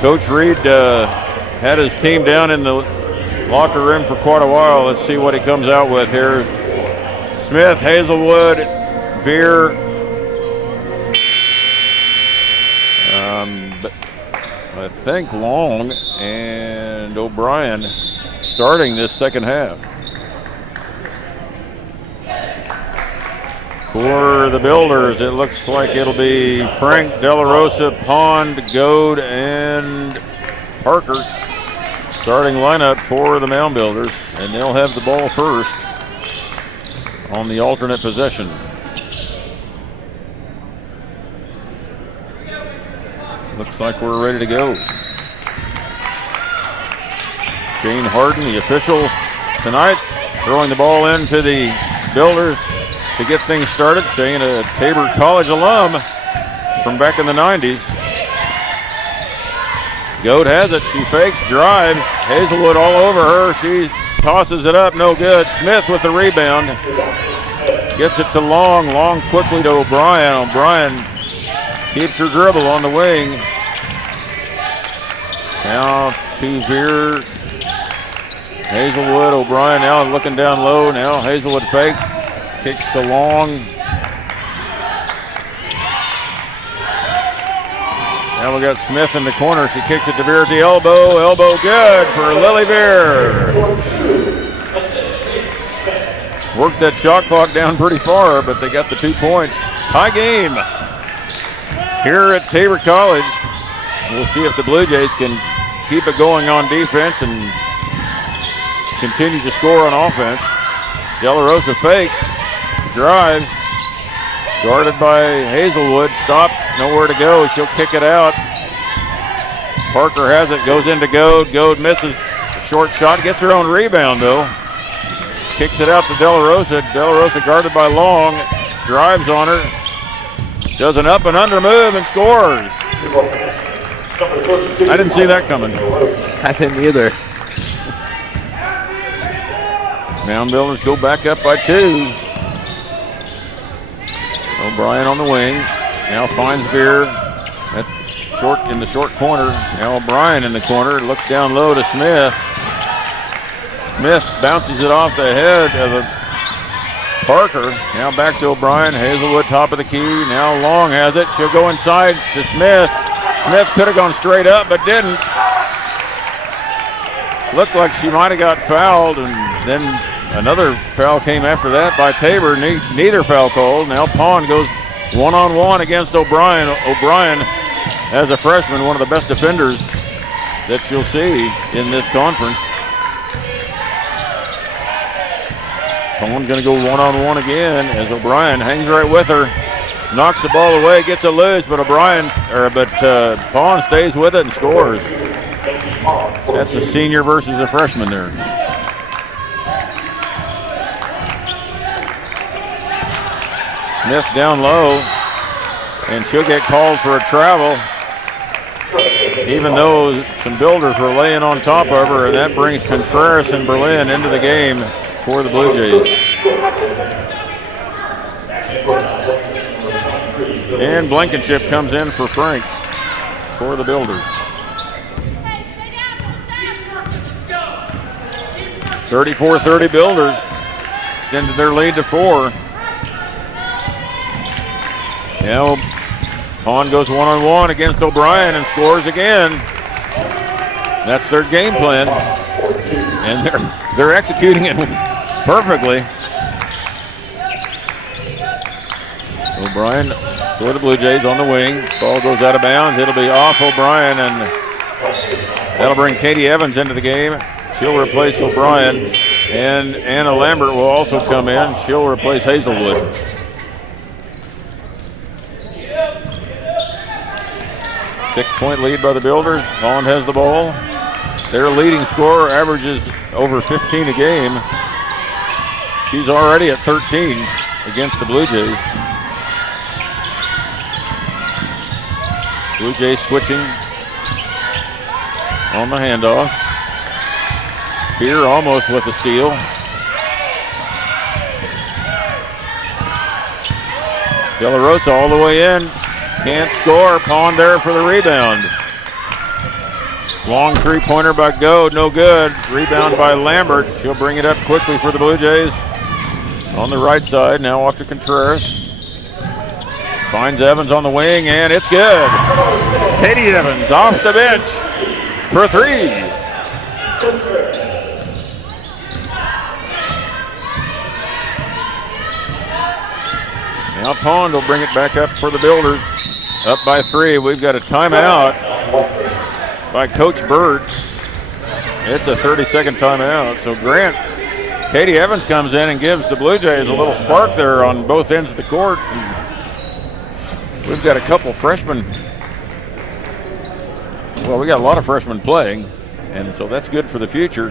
Coach Reed had his team down in the locker room for quite a while. Let's see what he comes out with here. Smith, Hazelwood, Veer, I think Long and O'Brien starting this second half. For the Builders, it looks like it'll be Frank, De La Rosa, Pond, Goad, and Parker starting lineup for the Mound Builders, and they'll have the ball first on the alternate possession. Looks like we're ready to go. Jane Harden, the official tonight, throwing the ball into the Builders to get things started. Shane, a Tabor College alum from back in the 90s. Goad has it. She fakes, drives. Hazelwood all over her. She tosses it up. No good. Smith with the rebound. Gets it to Long. Long quickly to O'Brien. O'Brien keeps her dribble on the wing. Now to Veer. Hazelwood, O'Brien now looking down low. Now Hazelwood fakes. Kicks to Long. Now we got Smith in the corner. She kicks it to Veer at the elbow. Elbow good for Lily Veer. Worked that shot clock down pretty far, but they got the 2 points. Tie game here at Tabor College. We'll see if the Blue Jays can keep it going on defense and continue to score on offense. De La Rosa fakes. Drives, guarded by Hazelwood, stopped, nowhere to go. She'll kick it out. Parker has it, goes into Goad. Goad misses a short shot, gets her own rebound though. Kicks it out to De La Rosa. De La Rosa guarded by Long, drives on her, does an up and under move and scores. I didn't see that coming. I didn't either. Mound Builders go back up by 2. O'Brien on the wing. Now finds Veer in the short corner. Now O'Brien in the corner. Looks down low to Smith. Smith bounces it off the head of Parker. Now back to O'Brien. Hazelwood top of the key. Now Long has it. She'll go inside to Smith. Smith could have gone straight up but didn't. Looked like she might have got fouled, and then another foul came after that by Tabor. Neither foul called. Now Pond goes one-on-one against O'Brien. O'Brien, as a freshman, one of the best defenders that you'll see in this conference. Pond's going to go one-on-one again as O'Brien hangs right with her. Knocks the ball away, gets it loose, but Pond stays with it and scores. That's a senior versus a freshman there. Smith down low, and she'll get called for a travel. even though some builders were laying on top of her, and that brings Contreras and Berlin into the game for the Blue Jays. And Blankenship comes in for Frank for the Builders. 34-30 Builders extended their lead to 4. Now Pond goes one-on-one against O'Brien and scores again. That's their game plan, and they're executing it perfectly. O'Brien for the Blue Jays on the wing. Ball goes out of bounds. It'll be off O'Brien, and that'll bring Katie Evans into the game. She'll replace O'Brien, and Anna Lambert will also come in. She'll replace Hazelwood. Six-point lead by the Builders. Pond has the ball. Their leading scorer averages over 15 a game. She's already at 13 against the Blue Jays. Blue Jays switching on the handoffs. Beer almost with the steal. De La Rosa all the way in. Can't score. Pond there for the rebound. Long three-pointer by Goad, no good. Rebound by Lambert. She'll bring it up quickly for the Blue Jays. On the right side, now off to Contreras. Finds Evans on the wing, and it's good. Katie Evans off the bench for 3. Now Pond will bring it back up for the Builders. Up by 3. We've got a timeout by Coach Bird. It's a 30-second timeout. So Katie Evans comes in and gives the Blue Jays a little spark there on both ends of the court. We've got a couple freshmen. Well, we got a lot of freshmen playing, and so that's good for the future.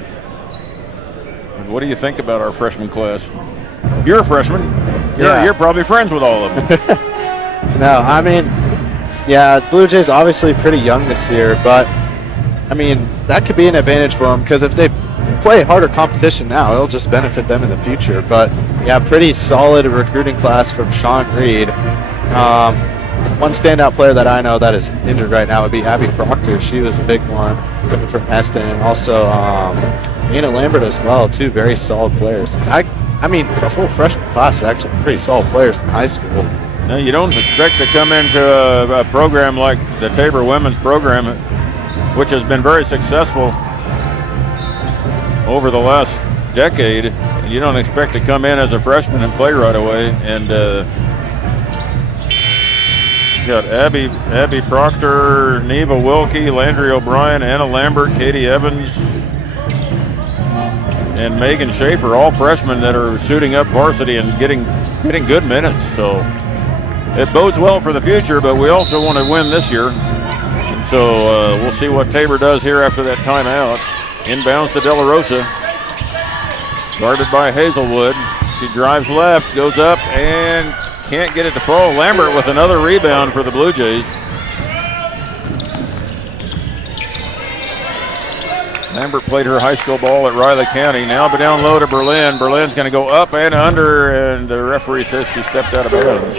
And what do you think about our freshman class? You're a freshman. You're probably friends with all of them. No, I mean, yeah, Blue Jays obviously pretty young this year, but I mean, that could be an advantage for them because if they play harder competition now, it'll just benefit them in the future. But yeah, pretty solid recruiting class from Sean Reed. One standout player that I know that is injured right now would be Abby Proctor. She was a big one coming from Eston, and also Anna Lambert as well, two very solid players. I mean, the whole freshman class is actually pretty solid players in high school. Now, you don't expect to come into a program like the Tabor women's program, which has been very successful over the last decade. You don't expect to come in as a freshman and play right away. And you got Abby Proctor, Neva Wilkie, Landry O'Brien, Anna Lambert, Katie Evans, and Megan Schaefer, all freshmen that are suiting up varsity and getting good minutes. So it bodes well for the future, but we also want to win this year. And so we'll see what Tabor does here after that timeout. Inbounds to De La Rosa. Guarded by Hazelwood. She drives left, goes up, and can't get it to fall. Lambert with another rebound for the Blue Jays. Lambert played her high school ball at Riley County. Now down low to Berlin. Berlin's going to go up and under, and the referee says she stepped out of bounds.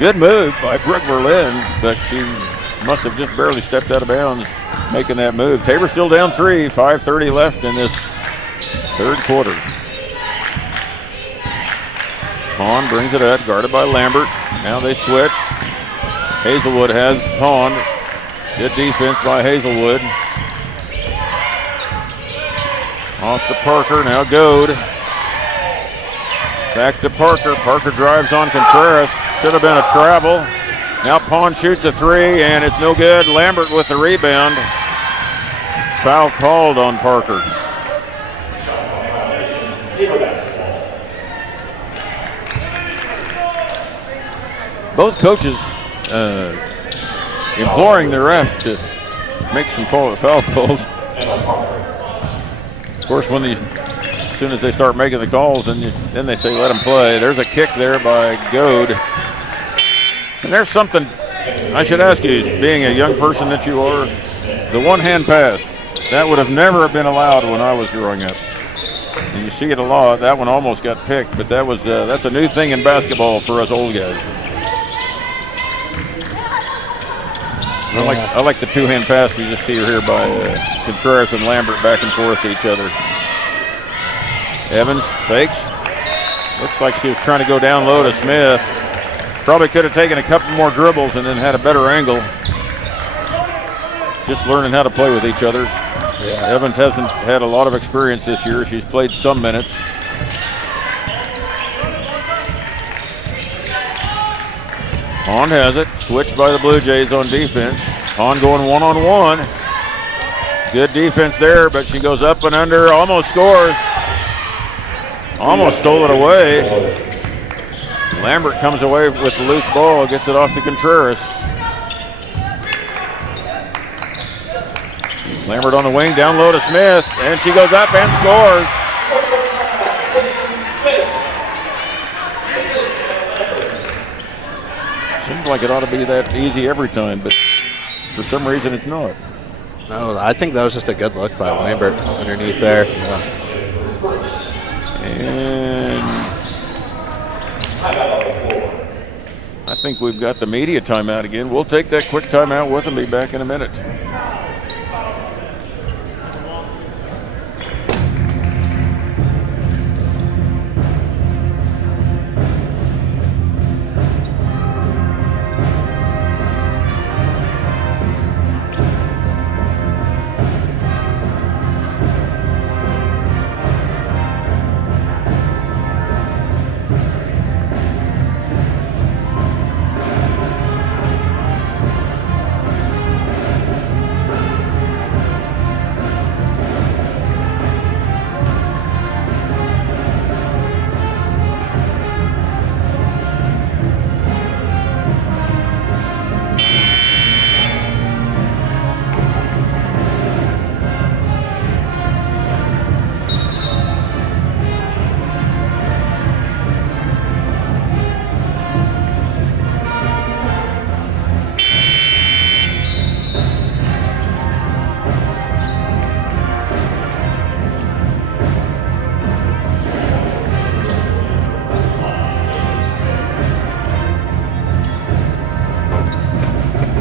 Good move by Brooke Berlin, but she must have just barely stepped out of bounds making that move. Tabor still down 3, 5:30 left in this third quarter. Pond brings it up, guarded by Lambert. Now they switch. Hazelwood has Pond. Good defense by Hazelwood. Off to Parker, now Goad. Back to Parker. Parker drives on Contreras. Should have been a travel. Now Pond shoots a 3, and it's no good. Lambert with the rebound. Foul called on Parker. Both coaches imploring the ref to make some foul calls. Of course, as soon as they start making the calls, then they say let them play. There's a kick there by Goad. And there's something I should ask you, being a young person that you are, the one-hand pass, that would have never been allowed when I was growing up. And you see it a lot. That one almost got picked, but that's a new thing in basketball for us old guys. I like the two-hand pass you just see here by Contreras and Lambert back and forth to each other. Evans fakes. Looks like she was trying to go down low to Smith. Probably could have taken a couple more dribbles and then had a better angle. Just learning how to play with each other. Yeah. Evans hasn't had a lot of experience this year. She's played some minutes. Hahn has it. Switched by the Blue Jays on defense. Hahn going one-on-one. Good defense there, but she goes up and under. Almost scores. Almost stole it away. Lambert comes away with the loose ball. Gets it off to Contreras. Lambert on the wing, down low to Smith, and she goes up and scores. Seems like it ought to be that easy every time, but for some reason it's not. No, I think that was just a good look by Lambert underneath there. And I think we've got the media timeout again. We'll take that quick timeout with and be back in a minute.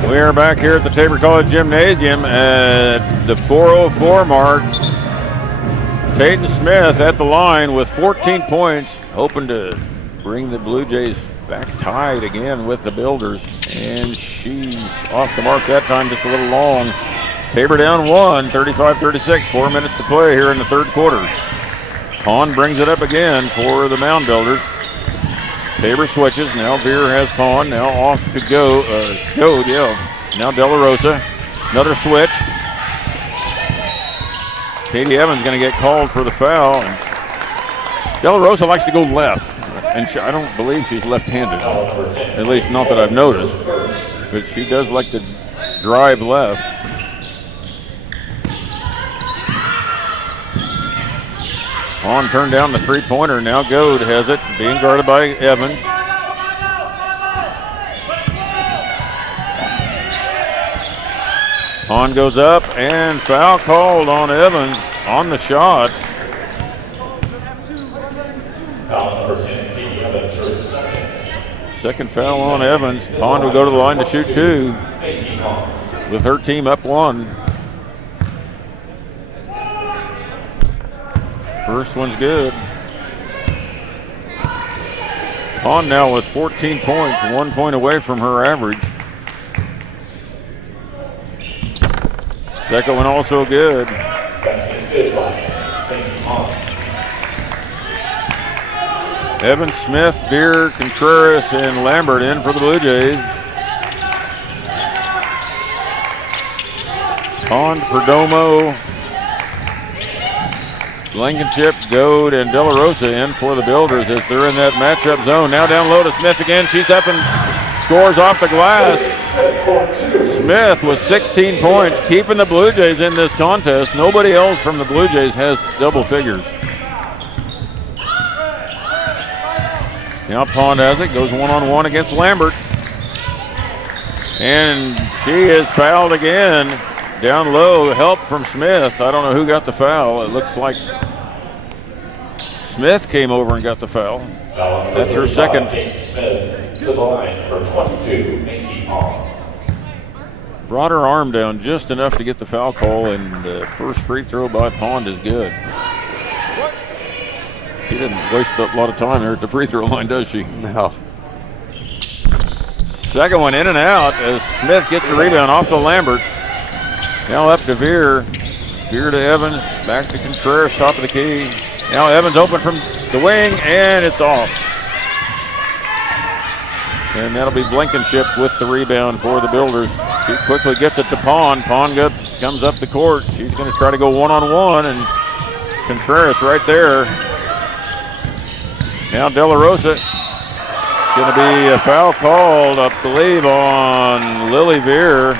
We are back here at the Tabor College Gymnasium at the 4:04 mark. Tayton Smith at the line with 14 points, hoping to bring the Blue Jays back tied again with the Builders. And she's off the mark that time, just a little long. Tabor down one, 35-36, 4 minutes to play here in the third quarter. Hahn brings it up again for the Mound Builders. Tabor switches. Now Veer has Pawn. Now off to Goad. Now De La Rosa. Another switch. Katie Evans going to get called for the foul. And De La Rosa likes to go left. And I don't believe she's left-handed. At least not that I've noticed. But she does like to drive left. Hahn turned down the three-pointer. Now Goad has it, being guarded by Evans. Hahn goes up, and foul called on Evans on the shot. Foul number 10, Katie Evans, her second. Second foul on Evans. Hahn will go to the line to shoot two, with her team up one. First one's good. Hahn now with 14 points, 1 point away from her average. Second one also good. Basket's good by Hahn. Evans, Smith, Veer, Contreras, and Lambert in for the Blue Jays. Hahn, Perdomo, Blankenship, Goad, and De La Rosa in for the Builders as they're in that matchup zone. Now down low to Smith again. She's up and scores off the glass. Smith with 16 points, keeping the Blue Jays in this contest. Nobody else from the Blue Jays has double figures. Now Pond has it, goes one-on-one against Lambert. And she is fouled again. Down low, help from Smith. I don't know who got the foul. It looks like Smith came over and got the foul. That's her second. Smith to the line for 22, Macy Hall. Brought her arm down just enough to get the foul call, and the first free throw by Pond is good. She didn't waste a lot of time there at the free throw line, does she? No. Second one in and out as Smith gets the rebound off to Lambert. Now up to Veer. Veer to Evans. Back to Contreras, top of the key. Now Evans open from the wing, and it's off. And that'll be Blankenship with the rebound for the Builders. She quickly gets it to Pond. Pond comes up the court. She's going to try to go one-on-one, and Contreras right there. Now De La Rosa. It's going to be a foul called, I believe, on Lily Veer.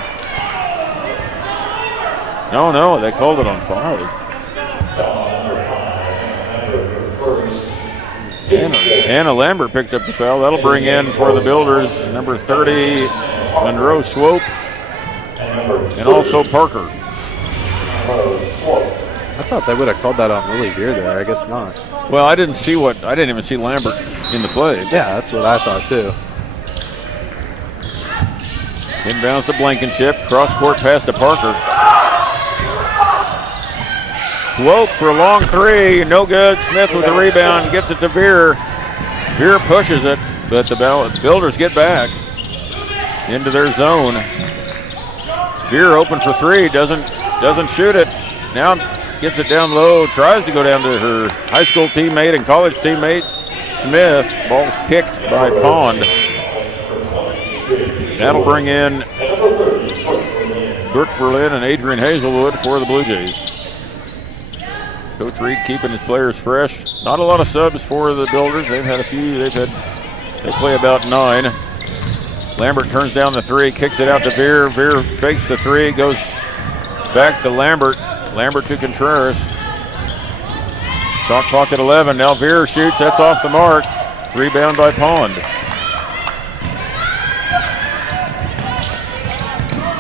No, they called it on 5. Anna Lambert picked up the foul. That'll bring in for the Builders number 30, Monroe Swope, and also Parker. I thought they would have called that on Lily Veer there. I guess not. Well, I didn't even see Lambert in the play. Yeah, that's what I thought too. Inbounds to Blankenship. Cross court pass to Parker. Swope for a long three. No good. Smith with the rebound. Gets it to Veer. Veer pushes it, but the Builders get back into their zone. Veer open for three. Doesn't shoot it. Now gets it down low. Tries to go down to her high school teammate and college teammate, Smith. Ball's kicked by Pond. That'll bring in Brooke Berlin and Adrian Hazelwood for the Blue Jays. Coach Reed keeping his players fresh. Not a lot of subs for the Builders. They've had a few. They play about 9. Lambert turns down the three, kicks it out to Veer. Veer fakes the three, goes back to Lambert. Lambert to Contreras. Shot clock at 11. Now Veer shoots. That's off the mark. Rebound by Pond.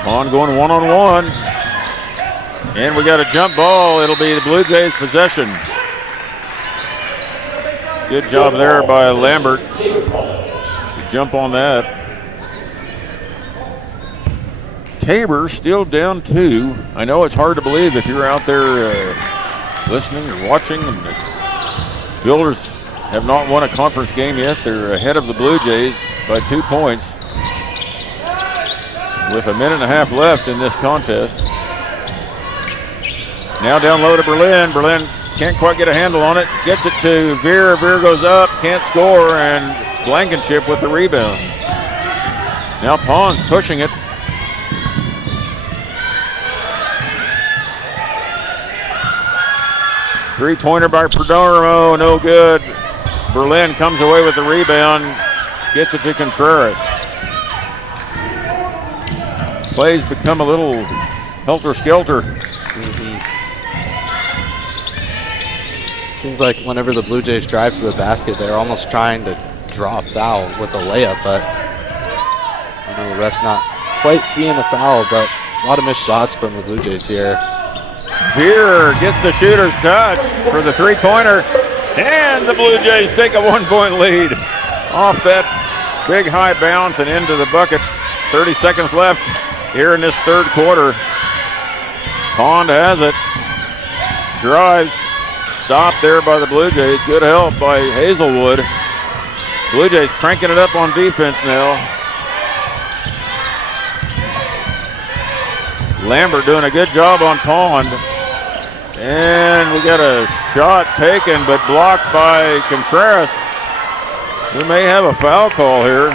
Pond going one-on-one. And we got a jump ball. It'll be the Blue Jays' possession. Good job there by Lambert. Good jump on that. Tabor still down 2. I know it's hard to believe if you're out there listening or watching. And the Builders have not won a conference game yet. They're ahead of the Blue Jays by 2 points with a minute and a half left in this contest. Now down low to Berlin. Berlin can't quite get a handle on it. Gets it to Veer. Veer goes up, can't score, and Blankenship with the rebound. Now Pond's pushing it. Three-pointer by Perdomo, no good. Berlin comes away with the rebound, gets it to Contreras. Plays become a little helter-skelter. Seems like whenever the Blue Jays drive to the basket, they're almost trying to draw a foul with a layup, but I know the ref's not quite seeing the foul, but a lot of missed shots from the Blue Jays here. Veer gets the shooter's touch for the three-pointer, and the Blue Jays take a 1-point lead off that big high bounce and into the bucket. 30 seconds left here in this third quarter. Pond has it, drives. Stopped there by the Blue Jays. Good help by Hazelwood. Blue Jays cranking it up on defense now. Lambert doing a good job on Pond. And we got a shot taken but blocked by Contreras. We may have a foul call here.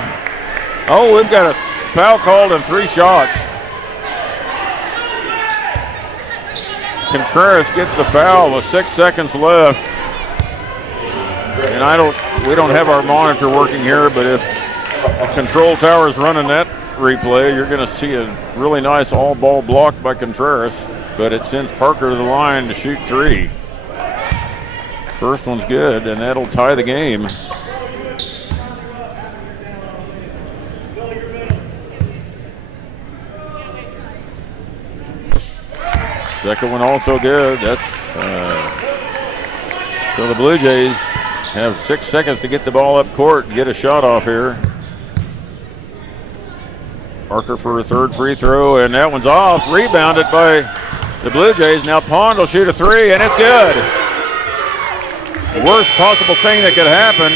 Oh, we've got a foul called and 3 shots. Contreras gets the foul with 6 seconds left. And we don't have our monitor working here, but if the control tower is running that replay, you're going to see a really nice all-ball block by Contreras, but it sends Parker to the line to shoot 3. First one's good, and that'll tie the game. Second one also good. That's so the Blue Jays have 6 seconds to get the ball up court and get a shot off here. Parker for a third free throw, and that one's off. Rebounded by the Blue Jays. Now Pond will shoot a three, and it's good. Worst possible thing that could happen.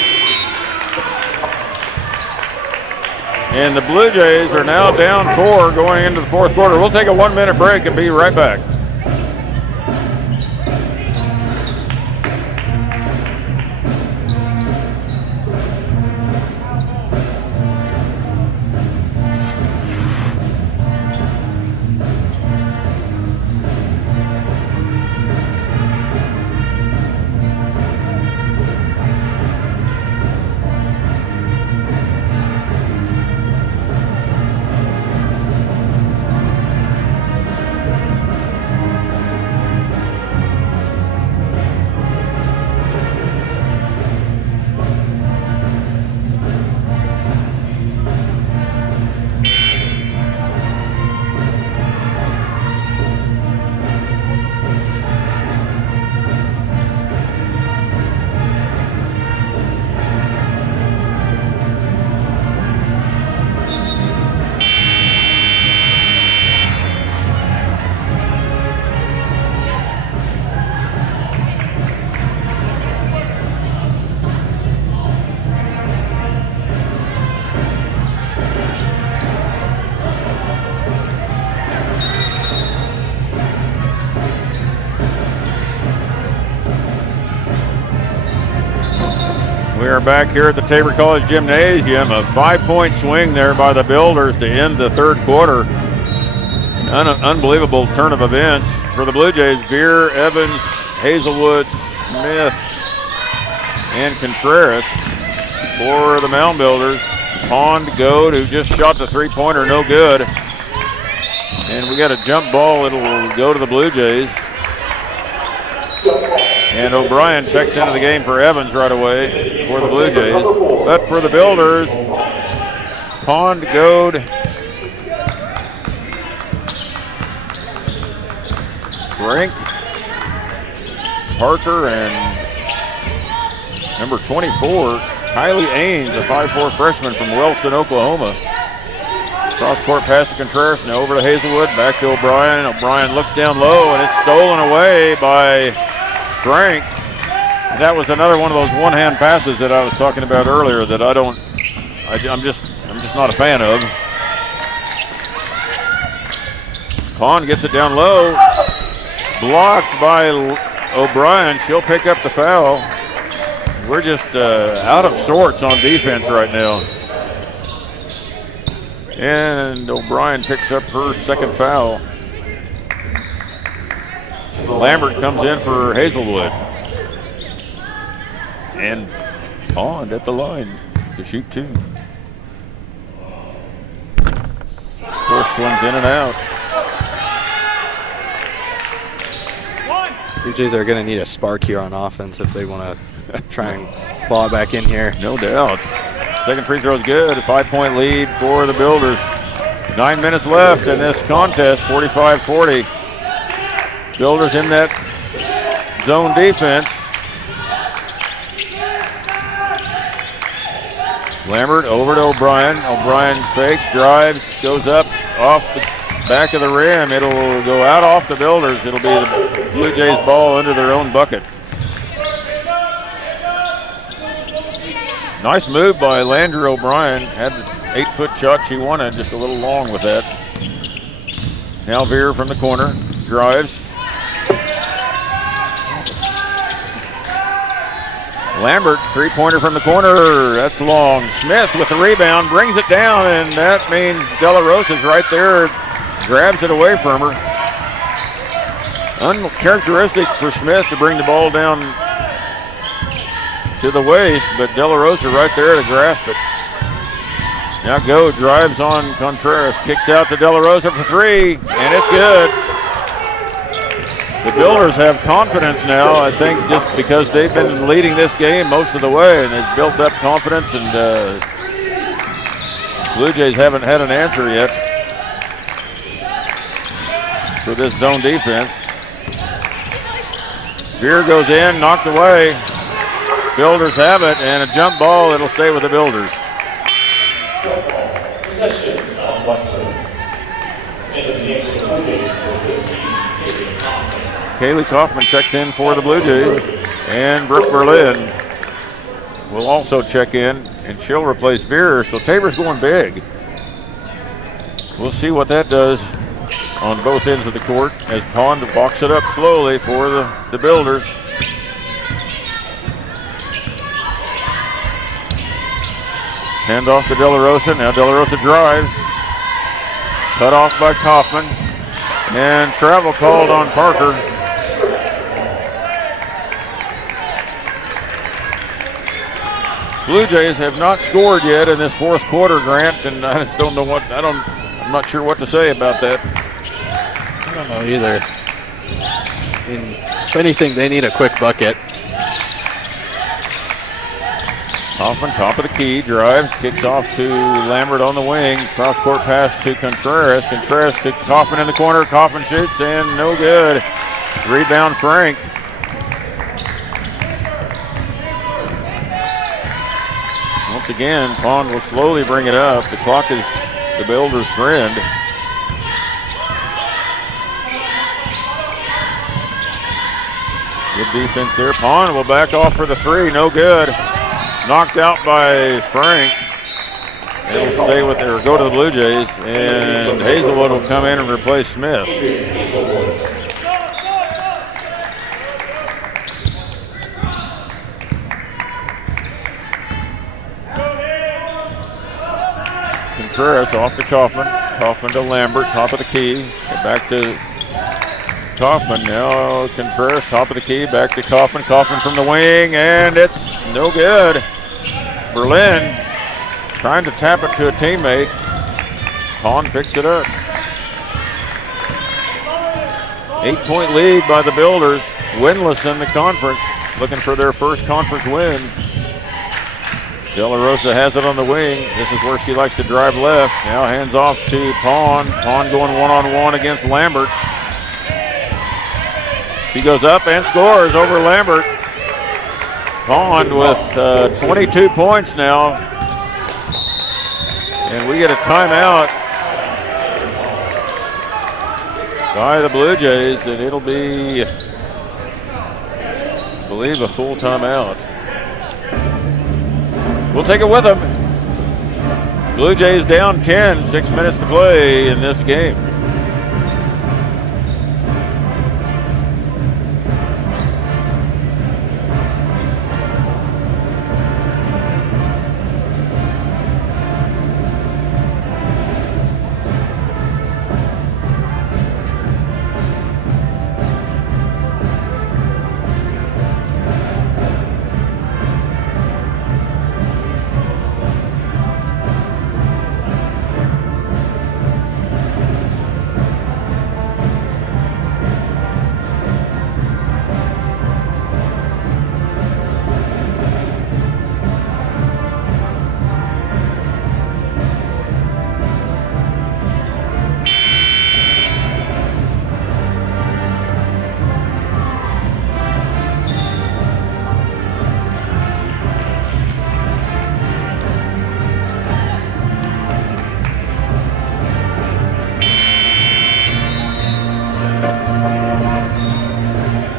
And the Blue Jays are now down 4 going into the fourth quarter. We'll take a 1-minute break and be right back. We are back here at the Tabor College Gymnasium. A 5-point swing there by the Builders to end the third quarter. Unbelievable turn of events for the Blue Jays. Beer, Evans, Hazelwood, Smith, and Contreras. For the Mound Builders, Pond, Goad, who just shot the three-pointer, no good. And we got a jump ball. It'll go to the Blue Jays. And O'Brien checks into the game for Evans right away for the Blue Jays. But for the Builders, Pond, Goad, Frank, Parker, and number 24, Kylie Ains, a 5'4" freshman from Wellston, Oklahoma. Cross-court pass to Contreras, now over to Hazelwood, back to O'Brien. O'Brien looks down low, and it's stolen away by Frank. That was another one of those one-hand passes that I was talking about earlier that I'm just not a fan of. Pond gets it down low, blocked by O'Brien. She'll pick up the foul. We're just out of sorts on defense right now. And O'Brien picks up her second foul. Lambert comes in for Hazelwood. And Pond at the line to shoot two. First one's in and out. Blue Jays are going to need a spark here on offense if they want to try and claw back in here. No doubt. Second free throw is good. A 5-point lead for the Builders. 9 minutes left in this contest, 45-40. Builders in that zone defense. Lambert over to O'Brien. O'Brien fakes, drives, goes up off the back of the rim. It'll go out off the Builders. It'll be the Blue Jays ball under their own bucket. Nice move by Landry O'Brien. Had the 8-foot shot she wanted, just a little long with that. Now Veer from the corner, drives. Lambert, three-pointer from the corner, that's long. Smith with the rebound, brings it down, and that means De La Rosa's right there, grabs it away from her. Uncharacteristic for Smith to bring the ball down to the waist, but De La Rosa right there to grasp it. Now Go drives on Contreras, kicks out to De La Rosa for three, and it's good. The Builders have confidence now, I think, just because they've been leading this game most of the way, and they've built up confidence, and Blue Jays haven't had an answer yet for this zone defense. Beer goes in, knocked away. Builders have it, and a jump ball. It'll stay with the Builders. Possession, Southwestern. Into the game for the Blue Jays, number 15, Haley Kaufman. Haley Kaufman checks in for the Blue Jays, and Brooke Berlin will also check in, and she'll replace Beer. So Tabor's going big. We'll see what that does on both ends of the court as Pond walks it up slowly for the Builders. Hand off to De La Rosa. Now De La Rosa drives. Cut off by Kaufman. And travel called on Parker. Blue Jays have not scored yet in this fourth quarter, Grant, and I just don't know I'm not sure what to say about that. I don't know either. I mean, if anything, they need a quick bucket. Kaufman, top of the key, drives, kicks off to Lambert on the wing. Cross-court pass to Contreras. Contreras to Kaufman in the corner. Kaufman shoots, and no good. Rebound, Frank. Once again, Pond will slowly bring it up. The clock is the Builders' friend. Good defense there. Pond will back off for the three. No good. Knocked out by Frank. It'll stay with or go to the Blue Jays, and Hazelwood will come in and replace Smith. Contreras off to Kaufman. Kaufman to Lambert, top of the key. Back to Kaufman. Now Contreras, top of the key. Back to Kaufman. Kaufman from the wing, and it's no good. Berlin trying to tap it to a teammate. Pond picks it up. 8-point lead by the Builders. Winless in the conference. Looking for their first conference win. De La Rosa has it on the wing. This is where she likes to drive left. Now hands off to Pond. Pond going one-on-one against Lambert. She goes up and scores over Lambert. Pond with 22 points now. And we get a timeout by the Blue Jays, and it'll be, I believe, a full timeout. We'll take it with them. Blue Jays down 10, 6 minutes to play in this game.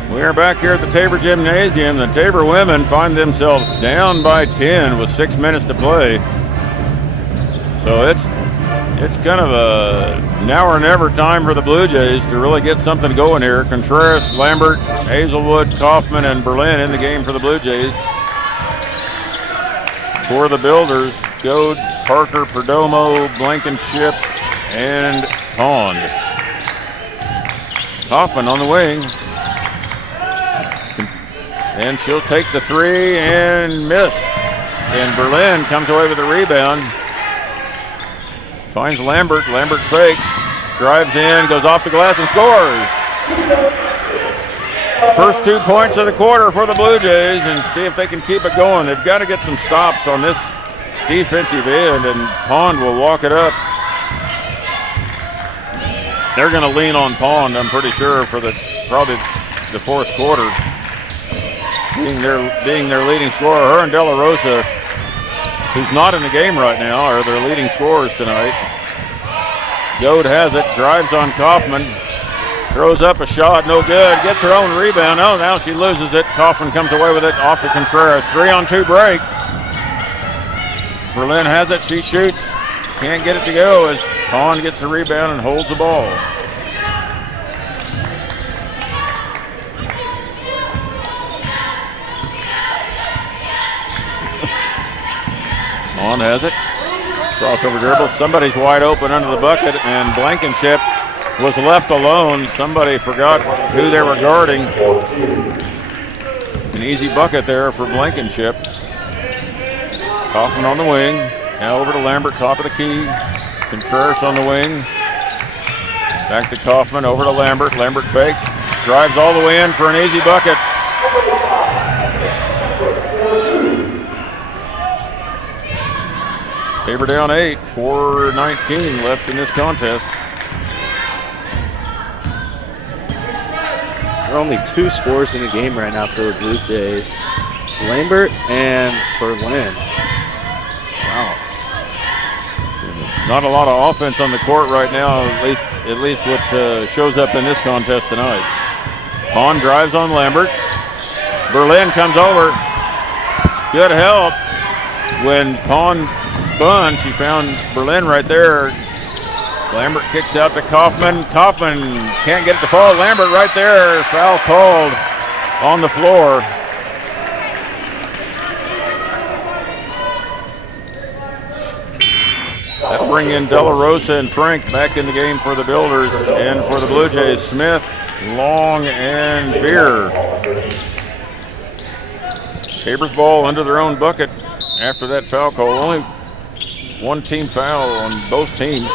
We're back here at the Tabor Gymnasium. The Tabor women find themselves down by 10 with 6 minutes to play. So it's kind of a now or never time for the Blue Jays to really get something going here. Contreras, Lambert, Hazelwood, Kaufman, and Berlin in the game for the Blue Jays. For the Builders, Goad, Parker, Perdomo, Blankenship, and Pond. Kaufman on the wing. And she'll take the three and miss. And Berlin comes away with the rebound. Finds Lambert. Lambert fakes. Drives in, goes off the glass and scores. First 2 points of the quarter for the Blue Jays, and see if they can keep it going. They've got to get some stops on this defensive end, and Pond will walk it up. They're going to lean on Pond, I'm pretty sure, for probably the fourth quarter. being their leading scorer. Her and De La Rosa, who's not in the game right now, are their leading scorers tonight. Goad has it, drives on Kaufman, throws up a shot, no good, gets her own rebound. Oh, now she loses it. Kaufman comes away with it off to Contreras. 3-on-2 break. Berlin has it, she shoots, can't get it to go as Pond gets the rebound and holds the ball. Pond has it, crossover dribble, somebody's wide open under the bucket, and Blankenship was left alone. Somebody forgot who they were guarding. An easy bucket there for Blankenship. Kaufman on the wing, now over to Lambert, top of the key. Contreras on the wing. Back to Kaufman, over to Lambert. Lambert fakes, drives all the way in for an easy bucket. Tabor down 8, 4:19 left in this contest. There are only 2 scores in the game right now for the Blue Jays. Lambert and Berlin. Wow. Not a lot of offense on the court right now, at least what shows up in this contest tonight. Pond drives on Lambert. Berlin comes over. Good help. When Pond spun, she found Berlin right there. Lambert kicks out to Kaufman. Kaufman can't get it to fall. Lambert right there. Foul called on the floor. That'll bring in De La Rosa and Frank back in the game for the Builders. And for the Blue Jays, Smith, Long, and Beer. Tabor's ball under their own bucket after that foul call. Only one team foul on both teams.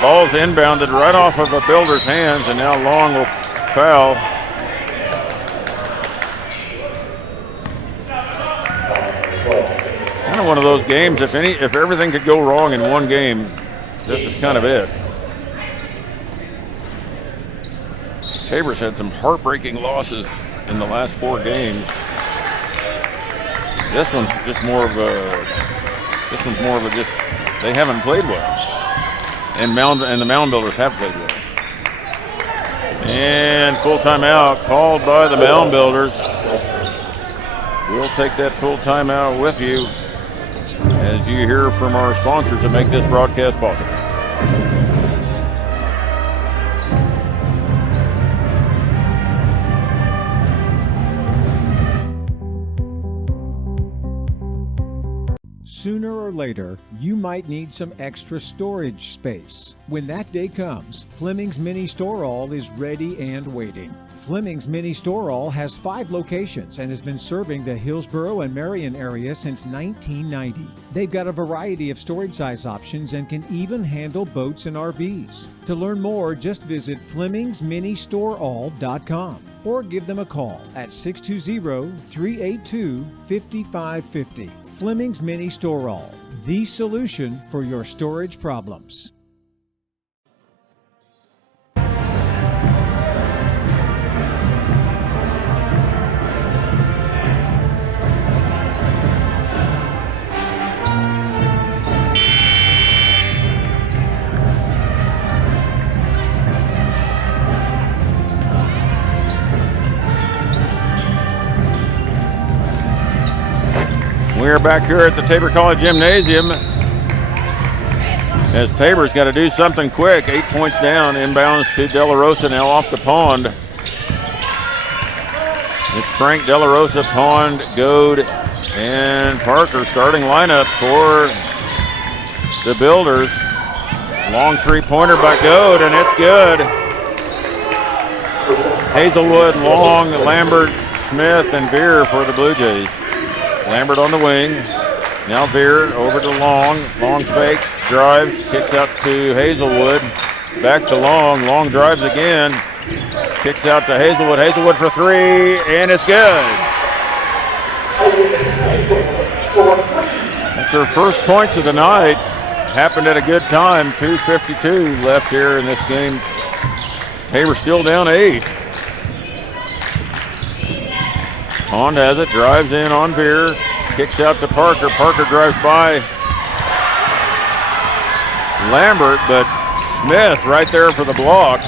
Ball's inbounded right off of the Builders' hands, and now Long will foul. Kind of one of those games, if everything could go wrong in one game, this is kind of it. Tabor's had some heartbreaking losses in the last 4 games. This one's more of a just, they haven't played well. And the Mound Builders have played well. And full timeout called by the Mound Builders. We'll take that full timeout with you as you hear from our sponsors to make this broadcast possible. Sooner or later, you might need some extra storage space. When that day comes, Fleming's Mini Store All is ready and waiting. Fleming's Mini Store All has 5 locations and has been serving the Hillsborough and Marion area since 1990. They've got a variety of storage size options and can even handle boats and RVs. To learn more, just visit FlemingsMiniStoreAll.com or give them a call at 620-382-5550. Fleming's Mini Store All, the solution for your storage problems. We're back here at the Tabor College Gymnasium as Tabor's got to do something quick. 8 points down, inbounds to De La Rosa, now off the Pond. It's Frank, De La Rosa, Pond, Goad, and Parker starting lineup for the Builders. Long 3-pointer by Goad, and it's good. Hazelwood, Long, Lambert, Smith, and Beer for the Blue Jays. Lambert on the wing. Now Beer over to Long. Long fakes, drives, kicks out to Hazelwood. Back to Long. Long drives again. Kicks out to Hazelwood. Hazelwood for 3, and it's good. That's her first points of the night. Happened at a good time. 2:52 left here in this game. Tabor still down 8. Pond has it, drives in on Veer, kicks out to Parker. Parker drives by Lambert, but Smith right there for the block.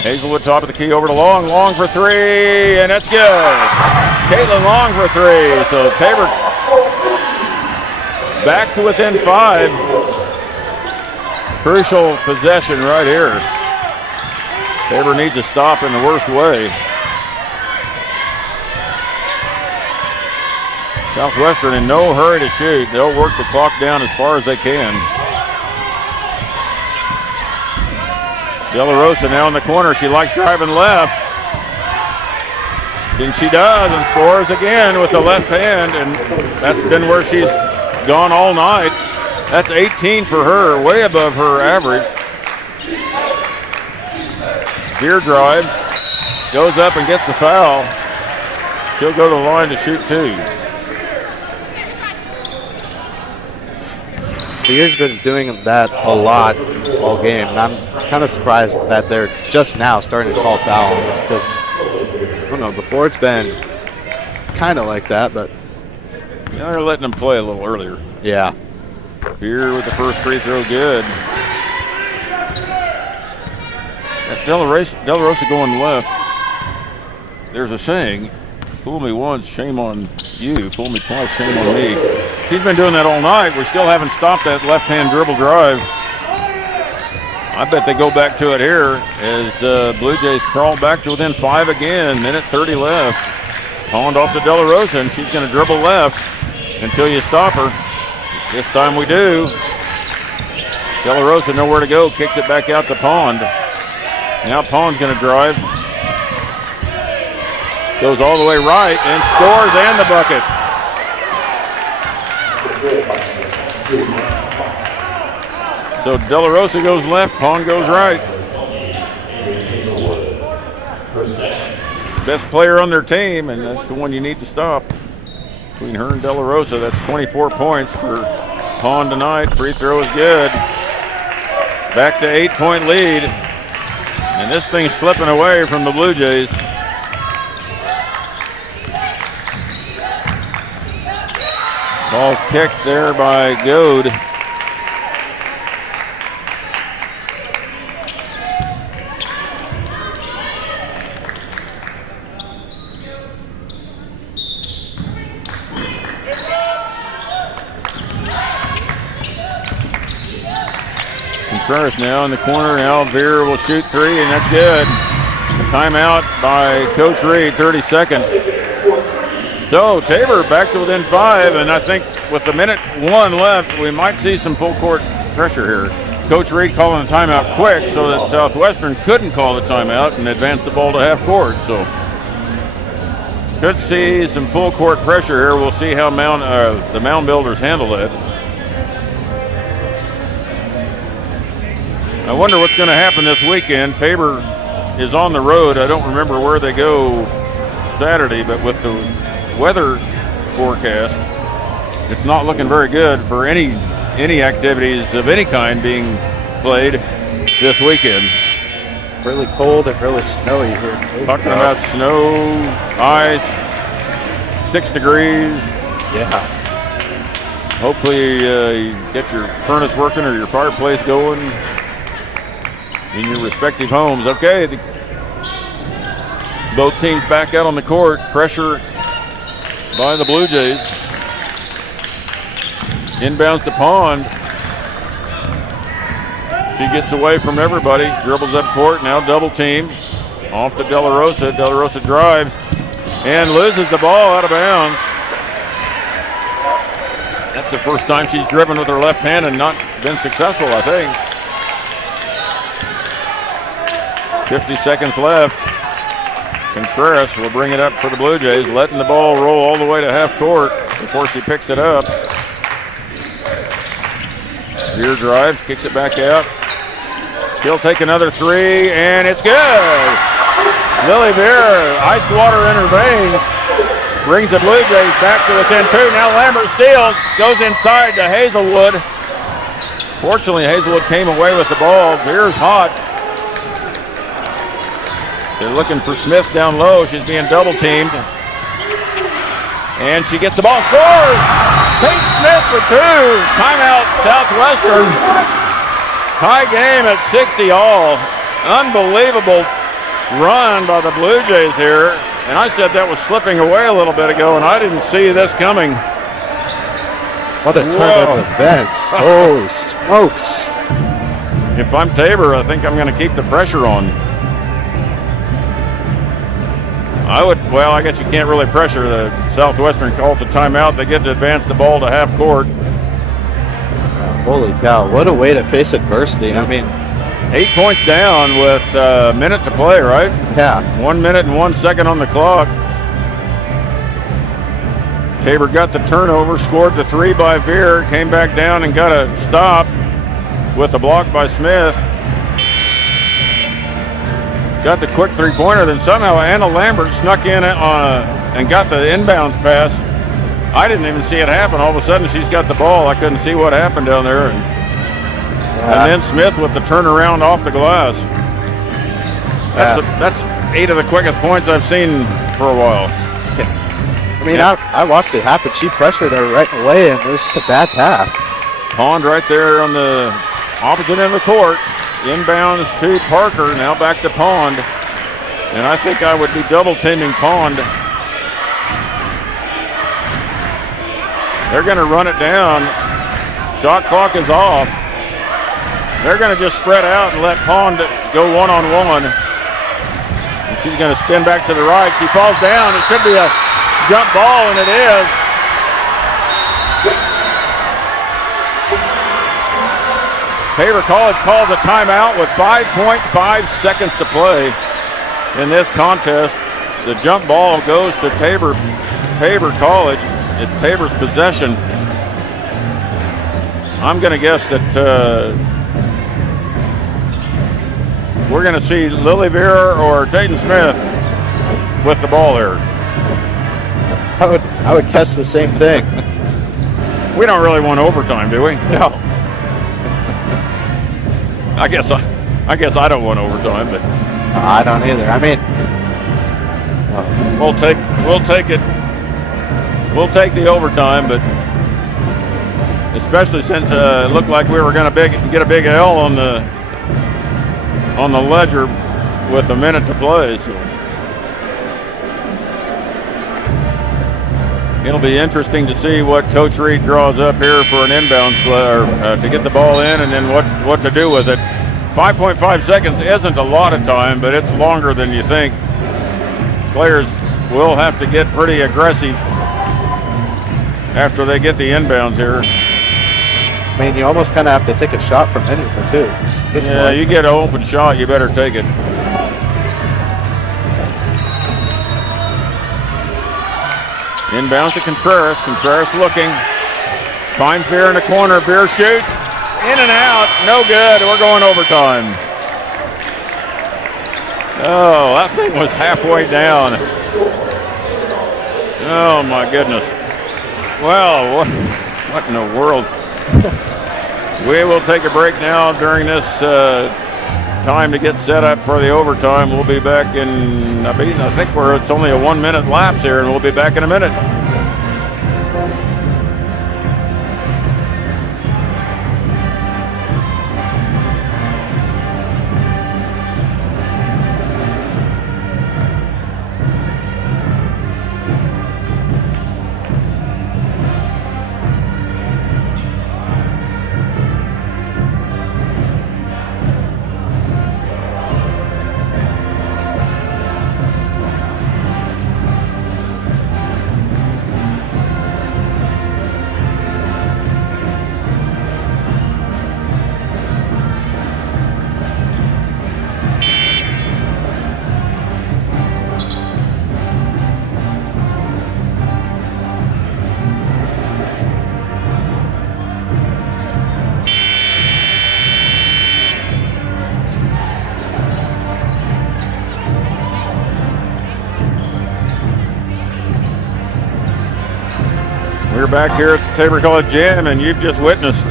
Hazelwood top of the key over to Long. Long for three, and that's good. Caitlin Long for three. So Tabor back to within 5. Crucial possession right here. Tabor needs a stop in the worst way. Southwestern in no hurry to shoot. They'll work the clock down as far as they can. De La Rosa now in the corner. She likes driving left. And she does and scores again with the left hand, and that's been where she's gone all night. That's 18 for her, way above her average. Veer drives, goes up and gets the foul. She'll go to the line to shoot 2. Veer's been doing that a lot all game, and I'm kind of surprised that they're just now starting to call foul, because I don't know, before it's been kind of like that, but yeah, they're letting them play a little earlier. Yeah. Veer with the first free throw, good. That De La Rosa going left. There's a saying, fool me once, shame on you. Fool me twice, shame on me. He's been doing that all night. We still haven't stopped that left-hand dribble drive. I bet they go back to it here as Blue Jays crawl back to within 5 again. Minute 30 left. Pond off to De La Rosa, and she's going to dribble left until you stop her. This time we do. De La Rosa nowhere to go. Kicks it back out to Pond. Now Pond's going to drive. Goes all the way right and scores and the bucket. So De La Rosa goes left, Pond goes right. Best player on their team, and that's the one you need to stop. Between her and De La Rosa, that's 24 points for Pond tonight. Free throw is good. Back to 8-point lead. And this thing's slipping away from the Blue Jays. Ball's kicked there by Goad. Contreras now in the corner. Now Veer will shoot 3, and that's good. Timeout by Coach Reed, 32nd. So Tabor back to within 5, and I think with a minute 1 left, we might see some full court pressure here. Coach Reed calling the timeout quick so that Southwestern couldn't call the timeout and advance the ball to half court. So could see some full court pressure here. We'll see how the Mound Builders handle it. I wonder what's going to happen this weekend. Tabor is on the road. I don't remember where they go Saturday, but with the weather forecast, it's not looking very good for any activities of any kind being played this weekend. Really cold and really snowy here. Talking about snow, ice, 6 degrees. Yeah. Hopefully you get your furnace working or your fireplace going in your respective homes. Okay, both teams back out on the court. Pressure by the Blue Jays. Inbounds to Pond. She gets away from everybody. Dribbles up court. Now double team. Off to De La Rosa. De La Rosa drives and loses the ball out of bounds. That's the first time she's driven with her left hand and not been successful, I think. 50 seconds left. Contreras will bring it up for the Blue Jays, letting the ball roll all the way to half court before she picks it up. Veer drives, kicks it back out. She'll take another 3, and it's good. Lily Veer, ice water in her veins, brings the Blue Jays back to within 2. Now Lambert steals, goes inside to Hazelwood. Fortunately, Hazelwood came away with the ball. Veer's hot. They're looking for Smith down low. She's being double teamed. And she gets the ball, scores! Tate Smith for 2. Timeout, Southwestern. Tie game at 60 all. Unbelievable run by the Blue Jays here. And I said that was slipping away a little bit ago, and I didn't see this coming. What a turn of events. Holy smokes. If I'm Tabor, I think I'm going to keep the pressure on. I guess you can't really pressure. The Southwestern calls the timeout. They get to advance the ball to half court. Holy cow, what a way to face adversity. I mean, 8 points down with a minute to play, right? Yeah. 1 minute and 1 second on the clock. Tabor got the turnover, scored the 3 by Veer, came back down and got a stop with a block by Smith. Got the quick three-pointer, then somehow Anna Lambert snuck in and got the inbounds pass. I didn't even see it happen. All of a sudden, she's got the ball. I couldn't see what happened down there. And then Smith with the turnaround off the glass. That's 8 of the quickest points I've seen for a while. I mean, I watched it happen. She pressured her right away, and it was just a bad pass. Pond right there on the opposite end of the court. Inbounds to Parker, now back to Pond. And I think I would be double teaming Pond. They're going to run it down. Shot clock is off. They're going to just spread out and let Pond go one-on-one. And she's going to spin back to the right. She falls down. It should be a jump ball, and it is. Tabor College calls a timeout with 5.5 seconds to play in this contest. The jump ball goes to Tabor College. It's Tabor's possession. I'm going to guess that we're going to see Lily Veer or Dayton Smith with the ball here. I would guess the same thing. We don't really want overtime, do we? No. I guess I don't want overtime, but I don't either. I mean, we'll take it. We'll take the overtime, but especially since it looked like we were going to get a big L on the ledger with a minute to play. So it'll be interesting to see what Coach Reed draws up here for an inbound play, or to get the ball in, and then what to do with it. 5.5 seconds isn't a lot of time, but it's longer than you think. Players will have to get pretty aggressive after they get the inbounds here. I mean, you almost kind of have to take a shot from anywhere, too. Yeah, you get an open shot, you better take it. Inbound to Contreras. Contreras looking. Finds Veer in the corner. Veer shoots. In and out. No good. We're going overtime. Oh, that thing was halfway down. Oh, my goodness. Well, what in the world? We will take a break now during this time to get set up for the overtime. We'll be back in, I think it's only a 1 minute lapse here, and we'll be back in a minute. We're back here at the Tabor College Gym, and you've just witnessed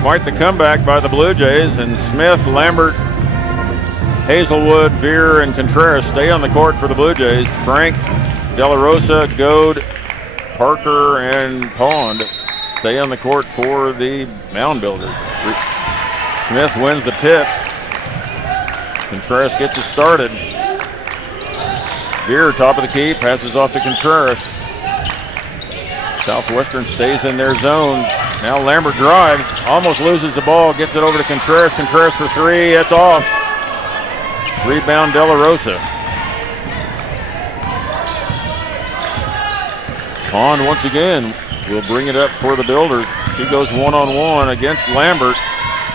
quite the comeback by the Blue Jays. And Smith, Lambert, Hazelwood, Veer, and Contreras stay on the court for the Blue Jays. Frank, De La Rosa, Goad, Parker, and Pond stay on the court for the Mound Builders. Smith wins the tip. Contreras gets it started. Veer, top of the key, passes off to Contreras. Southwestern stays in their zone. Now Lambert drives, almost loses the ball, gets it over to Contreras. Contreras for three, it's off. Rebound, De La Rosa. Pond once again will bring it up for the Builders. She goes one-on-one against Lambert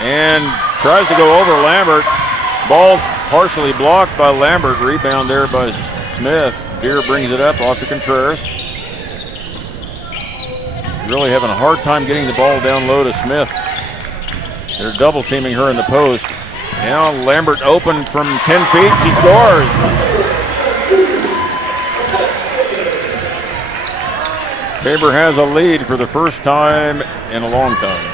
and tries to go over Lambert. Ball's partially blocked by Lambert. Rebound there by Smith. Veer brings it up off to Contreras. Really having a hard time getting the ball down low to Smith. They're double teaming her in the post. Now Lambert open from 10 feet. She scores. Tabor has a lead for the first time in a long time.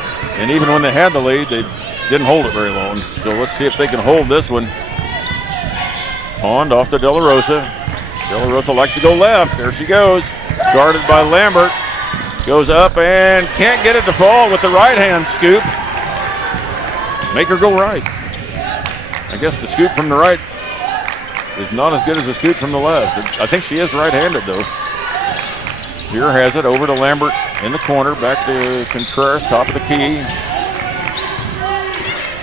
And even when they had the lead, they didn't hold it very long. So let's see if they can hold this one. Pond off to De La Rosa. De La Rosa likes to go left. There she goes. Guarded by Lambert. Goes up and can't get it to fall with the right hand scoop. Make her go right. I guess the scoop from the right is not as good as the scoop from the left. I think she is right-handed though. Here has it over to Lambert in the corner. Back to Contreras, top of the key.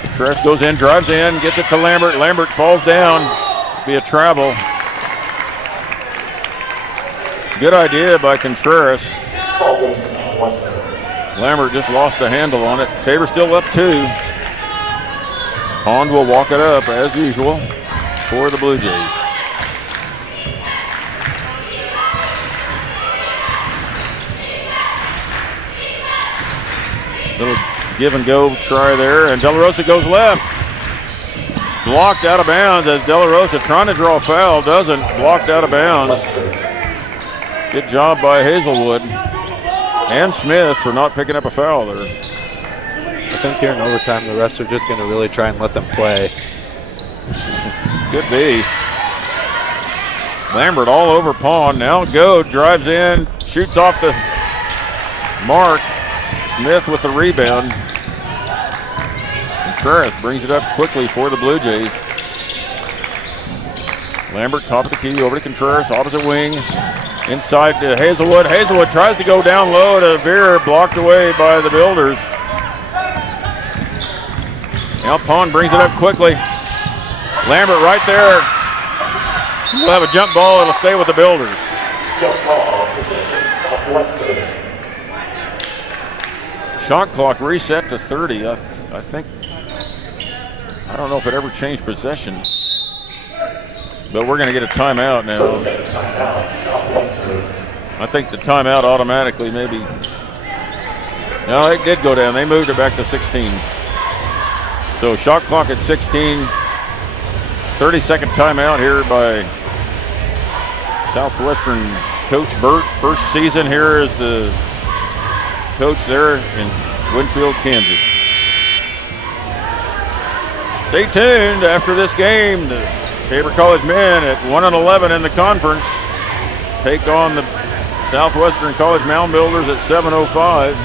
Contreras goes in, drives in, gets it to Lambert. Lambert falls down. Be a travel. Good idea by Contreras. Lambert just lost the handle on it. Tabor still up 2. Pond will walk it up as usual for the Blue Jays. Little give and go try there, and De La Rosa goes left. Blocked out of bounds as De La Rosa trying to draw a foul, doesn't. Blocked out of bounds. Good job by Hazelwood and Smith for not picking up a foul there. I think here in overtime, the refs are just going to really try and let them play. Could be. Lambert all over Pond. Now Goad drives in, shoots off the mark. Smith with the rebound. Contreras brings it up quickly for the Blue Jays. Lambert, top of the key, over to Contreras, opposite wing. Inside to Hazelwood. Hazelwood tries to go down low to Veer, blocked away by the Builders. Now Pond brings it up quickly. Lambert right there. We'll have a jump ball. It'll stay with the Builders. Jump ball, possession, Southwestern. Shot clock reset to 30. I think, I don't know if it ever changed possession. But we're going to get a timeout now. I think the timeout automatically maybe. No, it did go down. They moved it back to 16. So shot clock at 16. 30-second timeout here by Southwestern coach Burt. First season here as the coach there in Winfield, Kansas. Stay tuned after this game. The Tabor College men at 1-11 in the conference take on the Southwestern College Mound Builders at 7:05.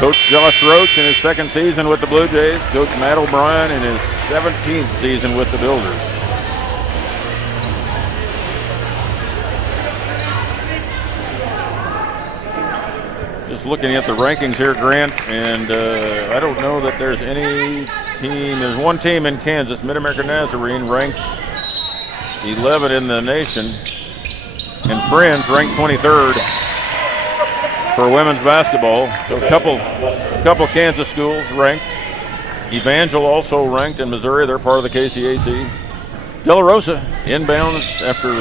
Coach Josh Roach in his second season with the Blue Jays. Coach Matt O'Brien in his 17th season with the Builders. Just looking at the rankings here, Grant, and I don't know that there's any team. There's one team in Kansas, Mid-American Nazarene, ranked 11 in the nation, and Friends ranked 23rd for women's basketball. So a couple Kansas schools ranked. Evangel also ranked in Missouri. They're part of the KCAC. De La Rosa inbounds after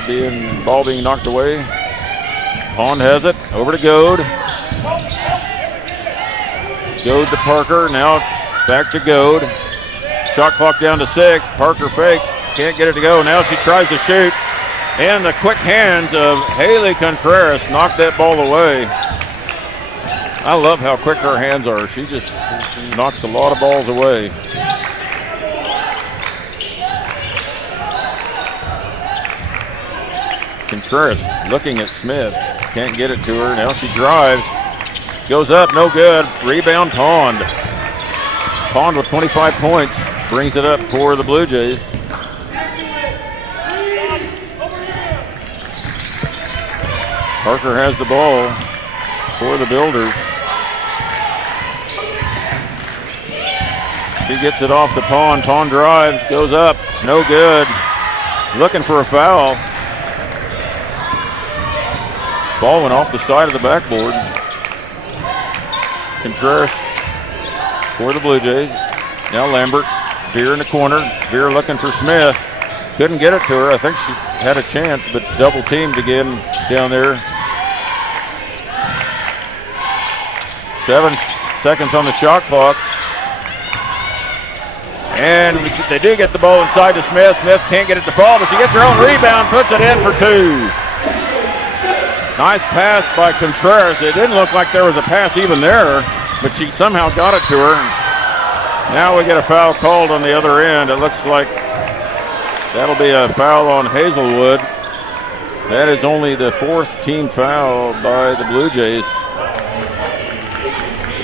ball being knocked away. Pond has it over to Goad. Goad to Parker. Now back to Goad. Shot clock down to 6. Parker fakes. Can't get it to go. Now she tries to shoot. And the quick hands of Haley Contreras knocked that ball away. I love how quick her hands are. She just knocks a lot of balls away. Contreras looking at Smith. Can't get it to her. Now she drives. Goes up, no good. Rebound, Pond. Pond with 25 points. Brings it up for the Blue Jays. Parker has the ball for the Builders. He gets it off to Pond. Pond drives, goes up, no good. Looking for a foul. Ball went off the side of the backboard. Contreras for the Blue Jays. Now Lambert. Veer in the corner. Veer looking for Smith. Couldn't get it to her. I think she had a chance, but double teamed again down there. 7 seconds on the shot clock. And they do get the ball inside to Smith. Smith can't get it to fall, but she gets her own rebound, puts it in for 2. Nice pass by Contreras. It didn't look like there was a pass even there, but she somehow got it to her. Now we get a foul called on the other end. It looks like that'll be a foul on Hazelwood. That is only the 4th team foul by the Blue Jays.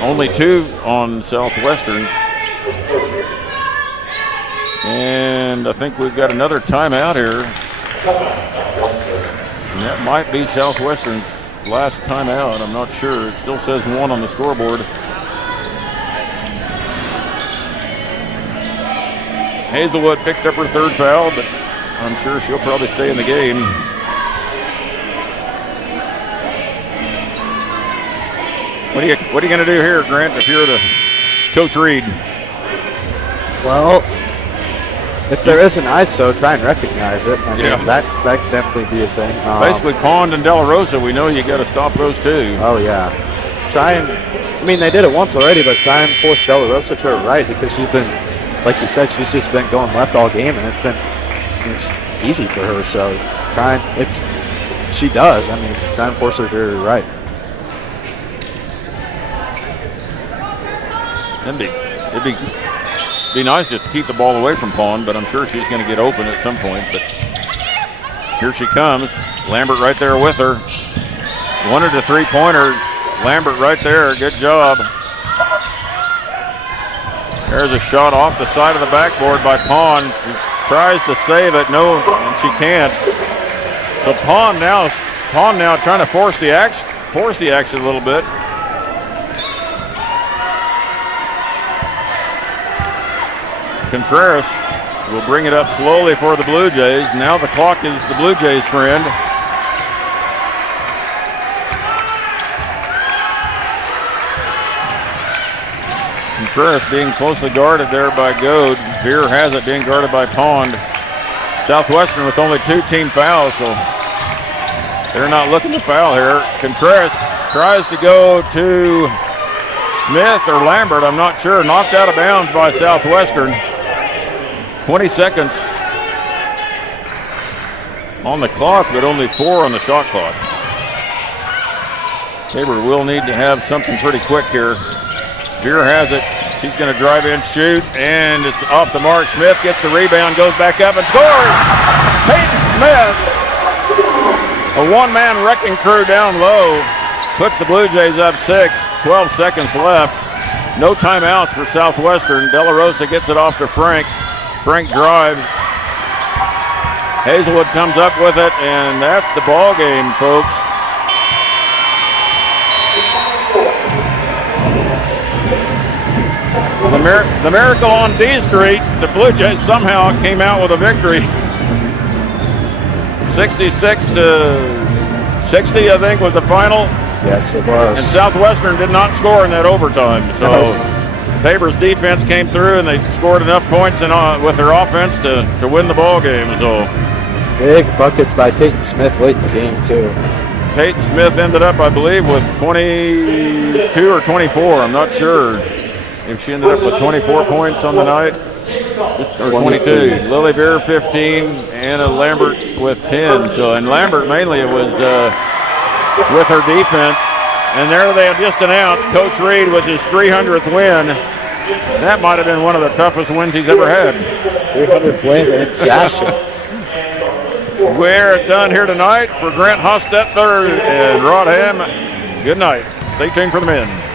Only 2 on Southwestern. And I think we've got another timeout here. And that might be Southwestern's last timeout. I'm not sure. It still says 1 on the scoreboard. Hazelwood picked up her 3rd foul, but I'm sure she'll probably stay in the game. What are you going to do here, Grant, if you're the Coach Reed? Well, if there is an ISO, try and recognize it. I mean, that could definitely be a thing. Basically, Pond and De La Rosa, we know you got to stop those 2. Oh, yeah. I mean, they did it once already, but try and force De La Rosa to her right because she's been, like you said, she's just been going left all game, and it's easy for her. So if she does, try and force her to her right. It'd be nice just to keep the ball away from Pond, but I'm sure she's going to get open at some point. But here she comes. Lambert right there with her. Wanted a 3-pointer. Lambert right there. Good job. There's a shot off the side of the backboard by Pond. She tries to save it. No, and she can't. So Pond now trying to force the action a little bit. Contreras will bring it up slowly for the Blue Jays. Now the clock is the Blue Jays' friend. Contreras being closely guarded there by Goad. Veer has it, being guarded by Pond. Southwestern with only 2 team fouls, so they're not looking to foul here. Contreras tries to go to Smith or Lambert, I'm not sure. Knocked out of bounds by Southwestern. 20 seconds on the clock, but only 4 on the shot clock. Tabor will need to have something pretty quick here. Veer has it. She's going to drive in, shoot, and it's off the mark. Smith gets the rebound, goes back up and scores. Peyton Smith, a one-man wrecking crew down low, puts the Blue Jays up 6. 12 seconds left. No timeouts for Southwestern. De La Rosa gets it off to Frank. Frank drives. Hazelwood comes up with it, and that's the ball game, folks. The miracle on D Street, the Blue Jays somehow came out with a victory. 66-60, I think, was the final. Yes, it was. And Southwestern did not score in that overtime. So Tabor's defense came through, and they scored enough points with their offense to win the ball game. So big buckets by Tate Smith late in the game, too. Tate Smith ended up, I believe, with 22 or 24. I'm not sure if she ended up with 24 points on the night, or 22. Lily Veer 15, Anna Lambert with 10. So, and Lambert mainly was with her defense. And there they have just announced Coach Reed with his 300th win. That might have been one of the toughest wins he's ever had. 300th win in Seattle. We're done here tonight for Grant Hostetler and Rod Ham. Good night. Stay tuned for the men.